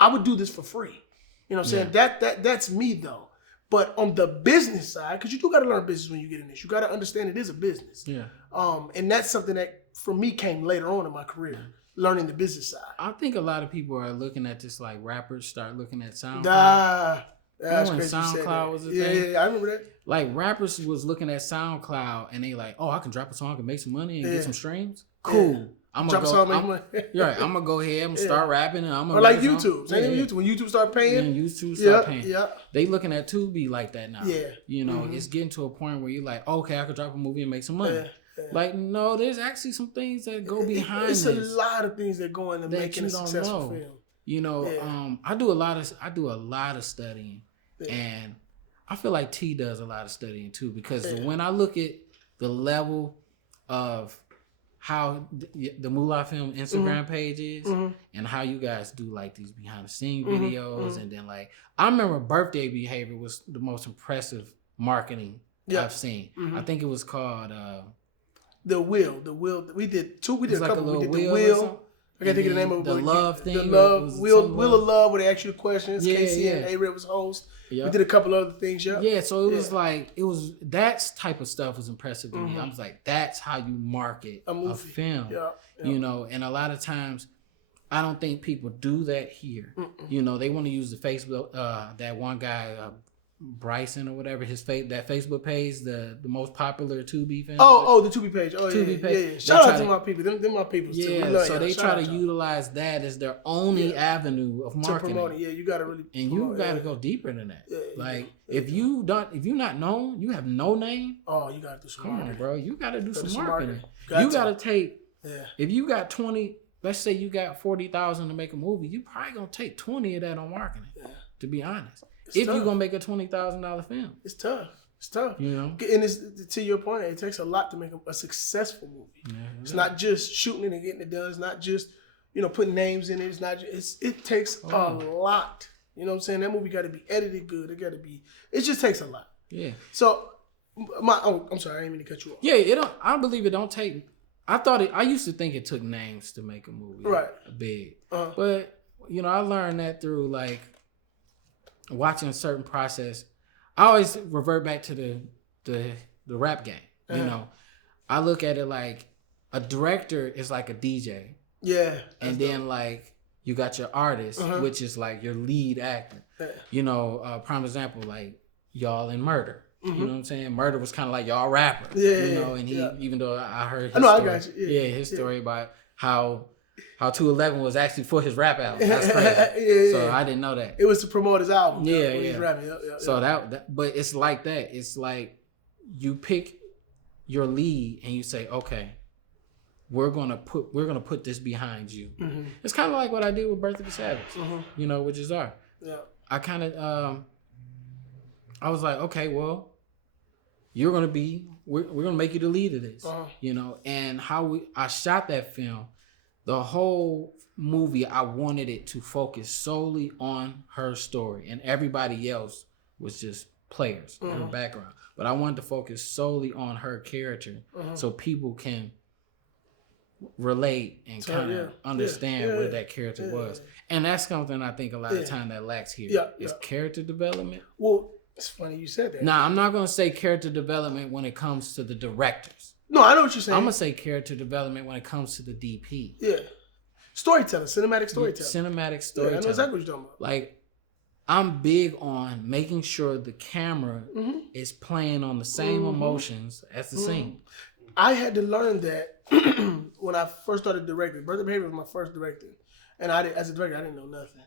I would do this for free. You know what I'm saying? That's me though. But on the business side, because you do gotta learn business when you get in this. You gotta understand it is a business. Yeah. And that's something that for me came later on in my career. Learning the business side. I think a lot of people are looking at this like rappers start looking at SoundCloud. That's when crazy. SoundCloud was a thing. Yeah, I remember that. Like rappers was looking at SoundCloud and they like, oh, I can drop a song and make some money and get some streams. Cool. Yeah. I'm gonna go ahead. I'm gonna start rapping and I'm gonna. Or like YouTube. Same YouTube. When YouTube start paying. Yeah. They looking at Tubi like that now. Yeah. You know, it's getting to a point where you're like, okay, I could drop a movie and make some money. Yeah. Like, no, there's actually some things that go behind this. It's a lot of things that go into making a successful film. You know, I do a lot of studying, and I feel like T does a lot of studying too, because when I look at the level of how the Moolah Film Instagram page is, and how you guys do like these behind the scenes videos, and then like I remember Birthday Behavior was the most impressive marketing I've seen. I think it was called. The Wheel. We did two. We did a like couple. We did the Wheel. I can't think of the name of it. The Love thing. The Love. Wheel of Love, where they ask you questions. Casey and A-Red was host. Yep. We did a couple other things. Yeah. So it was like that type of stuff was impressive to me. I was like, that's how you market a film. Yeah. You know, and a lot of times, I don't think people do that here. You know, they want to use the Facebook. That one guy. Bryson or whatever that Facebook page, the most popular Tubi film. The Tubi page. Tubi page. Yeah. Shout out to my people. Them my people too. Yeah, so they try to utilize that as their only avenue of marketing. To promote it. Yeah, you gotta really. And you gotta go deeper than that. If you're not known, you have no name. Oh, you gotta do some marketing. Come on, bro. You gotta do some marketing. You gotta take. Yeah. If you got 20, let's say you got 40,000 to make a movie, you probably gonna take 20 of that on marketing. Yeah. To be honest. If you're gonna make a $20,000 film, it's tough. You know, and it's, to your point, it takes a lot to make a successful movie. Yeah, it's not just shooting it and getting it done. It's not just putting names in it. It's not. It takes a lot. You know what I'm saying? That movie got to be edited good. It just takes a lot. Yeah. So I'm sorry, I didn't mean to cut you off. Yeah, I believe it don't take I used to think it took names to make a movie big. But, you know, I learned that through like watching a certain process. I always revert back to the rap game. You know, I look at it like a director is like a DJ. Yeah. And then like you got your artist, which is like your lead actor. You know, prime example, like y'all in Murder. You know what I'm saying? Murder was kind of like y'all rapper. You know, and he, even though I heard his story, I got you. His story about how 211 was actually for his rap album. That's crazy. So I didn't know that. It was to promote his album. Yeah. He's rapping. So that, but it's like that. It's like you pick your lead and you say, okay, we're gonna put this behind you. It's kind of like what I did with Birth of the Savage. You know, which is art. Yeah. I kind of I was like, okay, well, we're gonna make you the lead of this. You know, and I shot that film. The whole movie, I wanted it to focus solely on her story, and everybody else was just players in the background. But I wanted to focus solely on her character, so people can relate and kind of understand what that character was. And that's something I think a lot of time that lacks here is character development. Well, it's funny you said that. Now, I'm not going to say character development when it comes to the directors. No, I know what you're saying. I'm going to say character development when it comes to the DP. Yeah. Storytelling, cinematic storytelling. Cinematic storytelling. Yeah, I know exactly what you're talking about. Like, I'm big on making sure the camera is playing on the same emotions as the scene. I had to learn that when I first started directing. Birth of Behavior was my first directing. And as a director, I didn't know nothing.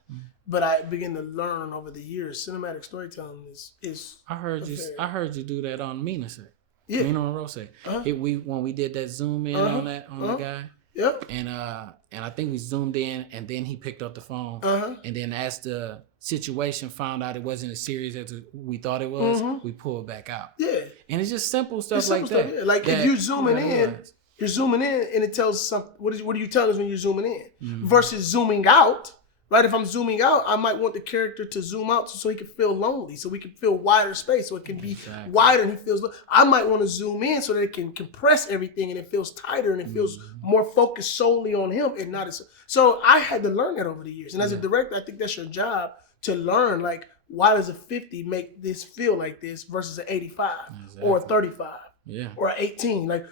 But I began to learn over the years. Cinematic storytelling is I heard you do that on Mina set. Yeah. Mina and Rose. When we did that zoom in on the guy. Yep. And I think we zoomed in, and then he picked up the phone. And then as the situation found out it wasn't as serious as we thought it was, we pulled back out. Yeah. And it's just simple stuff like that. Yeah. Like if you're zooming in, and it tells something. What are you telling us when you're zooming in? Versus zooming out, right? If I'm zooming out, I might want the character to zoom out so he can feel lonely, so we can feel wider space, so it can be wider and he feels. I might want to zoom in so that it can compress everything and it feels tighter and it feels more focused solely on him and not as. So I had to learn that over the years, and as a director, I think that's your job to learn. Like, why does a 50 make this feel like this versus an 85 or a 35? Yeah. Or 18. Like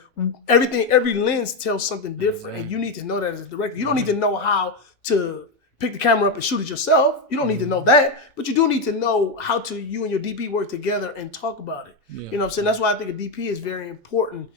every lens tells something different. And you need to know that as a director. You don't need to know how to pick the camera up and shoot it yourself. You don't need to know that. But you do need to know how to you and your DP work together and talk about it. Yeah. You know what I'm saying? That's why I think a DP is very important.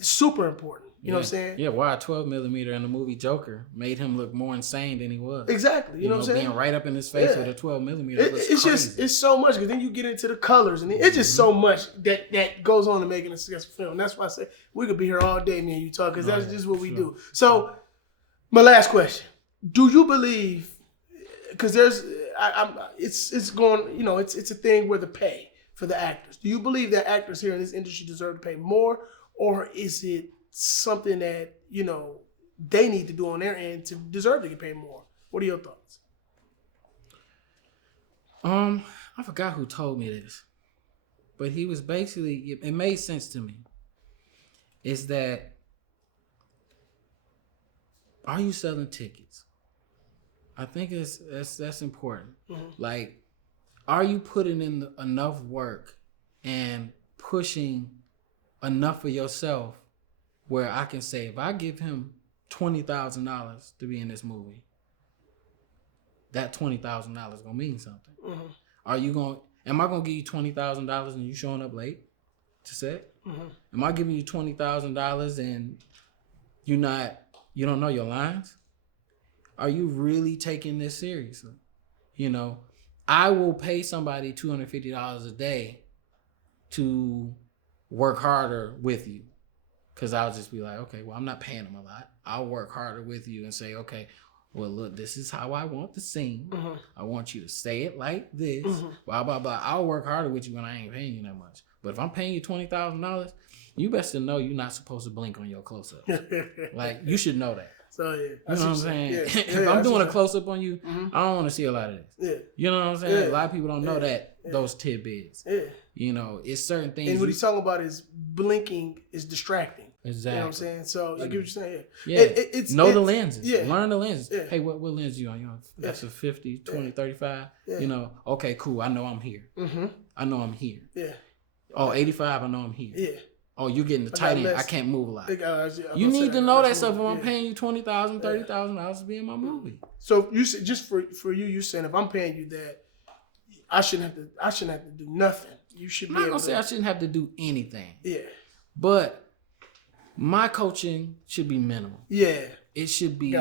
Super important. You know what I'm saying? Yeah, why 12mm in the movie Joker made him look more insane than he was. Exactly. You know what I'm saying? Being right up in his face with a 12mm. It's so much, because then you get into the colors, and it's just so much that goes on to making a successful film. That's why I say we could be here all day, me and you talk, because that's just what we do. So, my last question: do you believe? Because it's going, you know, it's a thing where the pay for the actors. Do you believe that actors here in this industry deserve to pay more, or is it something that, you know, they need to do on their end to deserve to get paid more? What are your thoughts? I forgot who told me this, but he was basically, it made sense to me. Is that, are you selling tickets? I think that's important. Like, are you putting in enough work and pushing enough of yourself where I can say, if I give him $20,000 to be in this movie, that $20,000 gonna mean something. Am I gonna give you $20,000 and you showing up late to set? Am I giving you $20,000 and you don't know your lines? Are you really taking this seriously? You know, I will pay somebody $250 a day to work harder with you. Because I'll just be like, okay, well, I'm not paying them a lot. I'll work harder with you and say, okay, well, look, this is how I want the scene. I want you to say it like this. Blah, blah, blah. I'll work harder with you when I ain't paying you that much. But if I'm paying you $20,000, you best to know you're not supposed to blink on your close-ups. Like, you should know that. So, yeah. You know what I'm saying? Yeah. If I'm doing a close-up on you, I don't want to see a lot of this. Yeah. You know what I'm saying? A lot of people don't know those tidbits. Yeah. You know, it's certain things. And what he's talking about is blinking is distracting. Exactly. You know what I'm saying? So I get what you're saying. Yeah. It's know the lenses. Yeah. Learn the lenses. Yeah. Hey, what lens you on? You on? That's a 50, 20, 35. Yeah. You know, okay, cool. I know I'm here. Mm-hmm. I know I'm here. Yeah. Oh, 85, I know I'm here. Yeah. Oh, you're getting the tight end. I can't move a lot. You need to know that stuff if I'm paying you $20,000, $30,000 to be in my movie. So you said just for you, you're saying if I'm paying you that, I shouldn't have to do nothing. You should be I'm not gonna say I shouldn't have to do anything. Yeah. But my coaching should be minimal. Yeah. It should be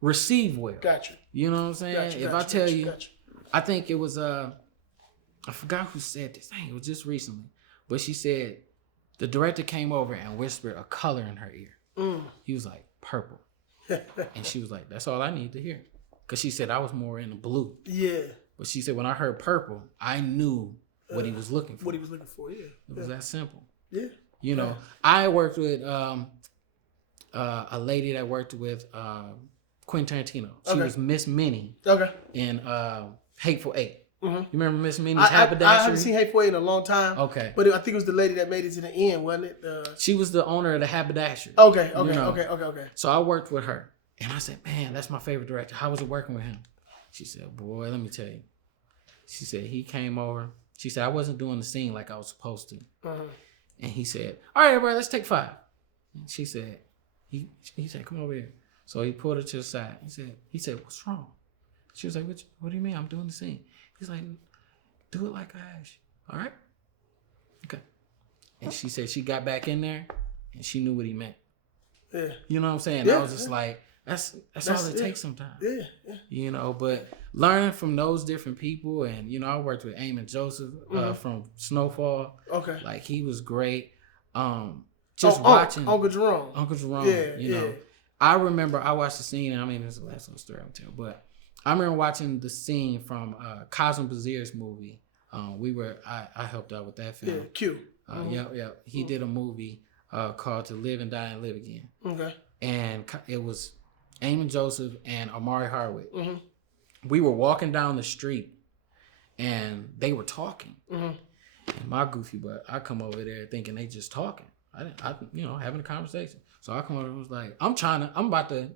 received well. Got you. You know what I'm saying? If I tell you, I think it was I forgot who said this. Dang, it was just recently. But she said the director came over and whispered a color in her ear. He was like, purple. And she was like, that's all I need to hear. Because she said I was more into blue. Yeah. But she said when I heard purple, I knew what he was looking for. What he was looking for, yeah. It was that simple. Yeah. You know, I worked with a lady that worked with Quentin Tarantino. She was Miss Minnie in Hateful Eight. Mm-hmm. You remember Miss Minnie's haberdashery? I haven't seen Hateful Eight in a long time. Okay. But I think it was the lady that made it to the end, wasn't it? She was the owner of the haberdashery. Okay. So I worked with her. And I said, man, that's my favorite director. How was it working with him? She said, boy, let me tell you. She said, he came over. She said, I wasn't doing the scene like I was supposed to. And he said, all right, everybody, let's take 5. And she said, he said, come over here. So he pulled her to the side. He said, what's wrong? She was like, what do you mean? I'm doing the scene. He's like, do it like I asked you. All right? Okay. And she said she got back in there and she knew what he meant. Yeah. You know what I'm saying? Yeah, I was just like, that's all it takes sometimes. Yeah. You know, but learning from those different people, and you know, I worked with Eamon Joseph from Snowfall. Okay. Like he was great. Just watching Uncle Jerome. Yeah. You know. I remember I watched the scene, and I mean, this is the last little story I'm telling, but I remember watching the scene from Kazim Bazir's movie. I helped out with that film. Yeah, Q. Yeah. He did a movie called To Live and Die and Live Again. Okay. And it was Eamon Joseph and Amari Hardwick. Mm-hmm. We were walking down the street, and they were talking. Mm-hmm. And my goofy butt, I come over there thinking they just talking. I having a conversation. So I come over and was like, I'm about to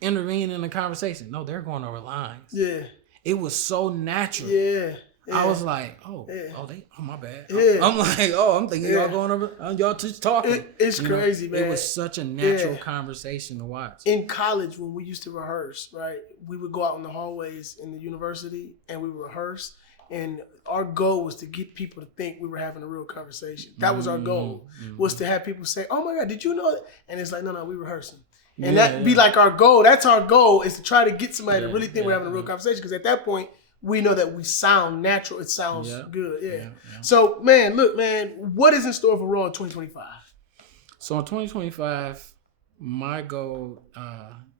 intervene in the conversation. No, they're going over lines. Yeah. It was so natural. Yeah. I was like, my bad. Yeah. I'm like, I'm thinking y'all going over, y'all just talking. It's crazy, man. It was such a natural conversation to watch. In college, when we used to rehearse, right, we would go out in the hallways in the university and we would rehearse. And our goal was to get people to think we were having a real conversation. That was our goal, was to have people say, oh my God, did you know that? And it's like, no, we rehearsing. And that'd be like our goal. That's our goal, is to try to get somebody to really think we're having a real conversation. Because at that point, we know that we sound natural. It sounds good. Yeah. So, man, look, man, what is in store for Raw in 2025? So in 2025, my goal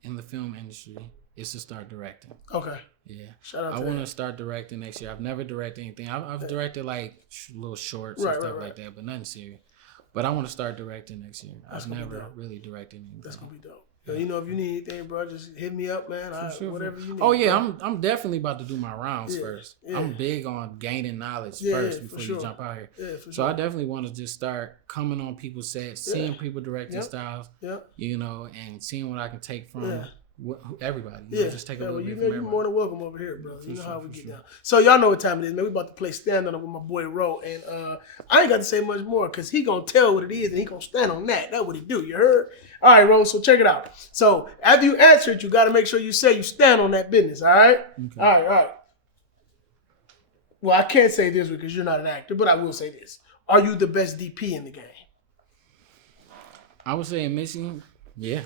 in the film industry is to start directing. Okay. Yeah. Shout out to I want to start directing next year. I've never directed anything. I've directed like little shorts and stuff like that, but nothing serious. But I want to start directing next year. I've never really directed anything. That's going to be dope. Yeah. You know, if you need anything, bro, just hit me up, man. Whatever you need. Oh, yeah. I'm definitely about to do my rounds first. Yeah. I'm big on gaining knowledge first before you jump out here. Yeah, for sure. So I definitely want to just start coming on people's sets, seeing people directing styles, you know, and seeing what I can take from everybody. You know, just take a little bit from everybody. You're more than welcome over here, bro. You know how we get down. So y'all know what time it is, man. We about to play Stand On It with my boy Ro. And I ain't got to say much more because he going to tell what it is and he going to stand on that. That's what he do. You heard? All right, Ro. So check it out. So after you answer it, you got to make sure you say you stand on that business. All right? Okay. All right. Well, I can't say this because you're not an actor, but I will say this. Are you the best DP in the game? I would say in Michigan, yeah.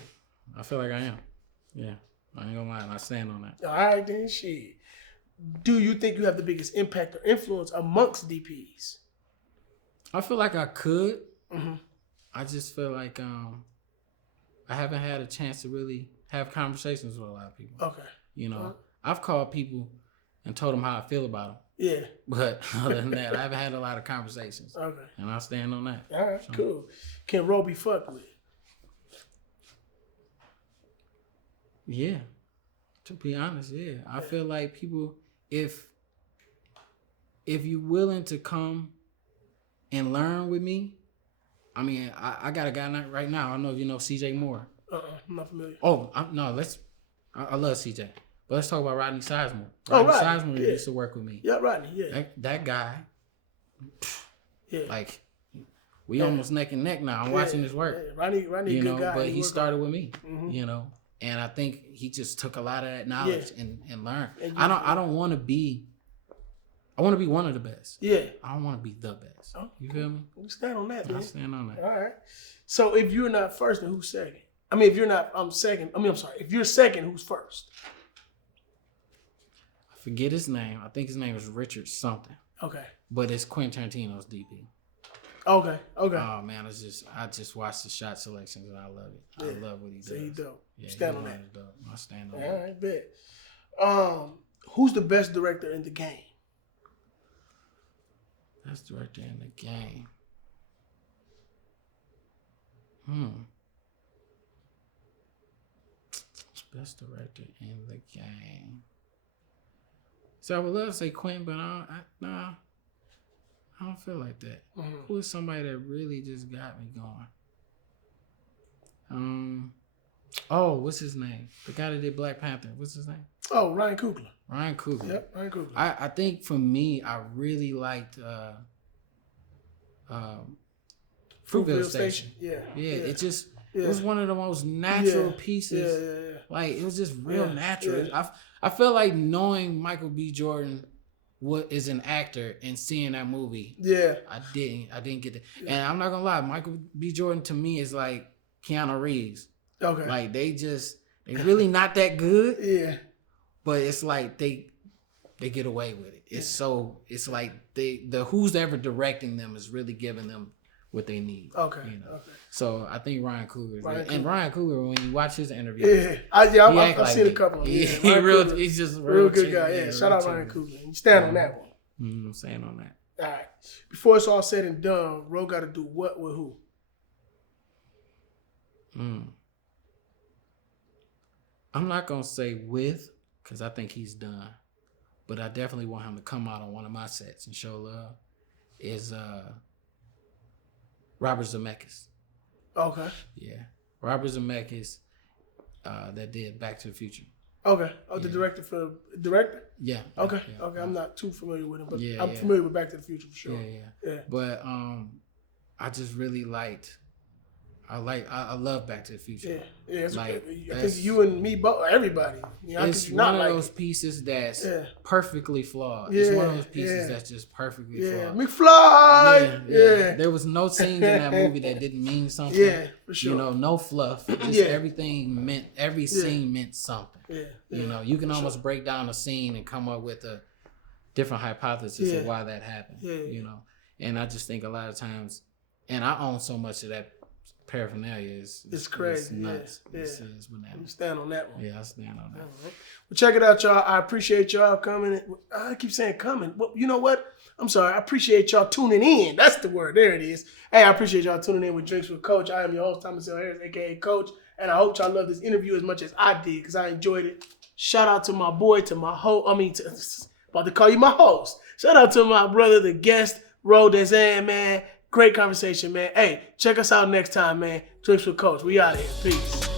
I feel like I am. Yeah, I ain't gonna lie. I stand on that. All right, then shit. Do you think you have the biggest impact or influence amongst DPs? I feel like I could. Mm-hmm. I just feel like I haven't had a chance to really have conversations with a lot of people. Okay. You know, I've called people and told them how I feel about them. Yeah. But other than that, I haven't had a lot of conversations. Okay. And I stand on that. All right, cool. Can Ro be fucked with? Yeah, to be honest, yeah. I feel like people, if you're willing to come and learn with me, I mean, I got a guy right now. I don't know if you know CJ Moore. I'm not familiar. Oh, I love CJ. But let's talk about Rodney Sizemore. Rodney Sizemore used to work with me. Yeah, Rodney, yeah. That guy, yeah. like, we almost neck and neck now. I'm watching his work. Yeah. Rodney, good guy. But he started with me, and I think he just took a lot of that knowledge and learned. I don't want to be. I want to be one of the best. Yeah. I don't want to be the best. Oh, you feel me? You stand on that, man. I stand on that. All right. So if you're not first, then who's second? I mean, if you're not, I'm second. I'm sorry. If you're second, who's first? I forget his name. I think his name is Richard something. Okay. But it's Quentin Tarantino's DP. Okay. Oh man, I just watched the shot selections and I love it. Yeah. I love what he does. So he dope. Yeah, stand on that. I stand on that. All right, bet. Who's the best director in the game? Best director in the game. Best director in the game. So I would love to say Quentin, but I don't feel like that. Who is somebody that really just got me going? What's his name? The guy that did Black Panther. What's his name? Oh, Ryan Coogler. Yep, Ryan Coogler. I think for me, I really liked Fruitvale Station. Yeah. It just it was one of the most natural pieces. Yeah. Like it was just real natural. Yeah. I felt like knowing Michael B. Jordan is an actor and seeing that movie. Yeah. I didn't get that. Yeah. And I'm not gonna lie, Michael B. Jordan to me is like Keanu Reeves. Okay. Like they really not that good. Yeah. But it's like they get away with it. It's like the who's ever directing them is really giving them what they need. Okay. Okay. So I think Ryan Coogler. And Ryan Coogler, when you watch his interview, I've seen a couple of them. He's just real good guy. Yeah. Shout out Ryan Coogler. You stand on that one. I'm saying on that. All right. Before it's all said and done, Ro got to do what with who? I'm not gonna say with, because I think he's done. But I definitely want him to come out on one of my sets and show love. Is Robert Zemeckis. Okay. Yeah. Robert Zemeckis that did Back to the Future. Okay. Oh, the director? Yeah. Okay. Yeah. Okay. I'm not too familiar with him, but I'm familiar with Back to the Future for sure. Yeah. But I just really liked. I love Back to the Future. Yeah. Like, I think you and me both, everybody. It's one of those pieces that's perfectly flawed. It's one of those pieces that's just perfectly flawed. McFly. Yeah. There was no scenes in that movie that didn't mean something. Yeah, for sure. No fluff. Just everything meant. Every scene meant something. Yeah. You can almost break down a scene and come up with a different hypothesis of why that happened. Yeah. And I just think a lot of times, and I own so much of that. Paraphernalia it's crazy. It's nuts. It's bananas. You stand on that one. Yeah, I stand on that. Well, check it out, y'all. I appreciate y'all coming. I keep saying coming. Well, you know what? I'm sorry. I appreciate y'all tuning in. That's the word. There it is. Hey, I appreciate y'all tuning in with Drinks with Coach. I am your host, Thomas L. Harris, a.k.a. Coach. And I hope y'all love this interview as much as I did because I enjoyed it. Shout out to my boy, to my host. About to call you my host. Shout out to my brother, the guest, Dayzon, man. Great conversation, man. Hey, check us out next time, man. Drinks with Coach. We out of here. Peace.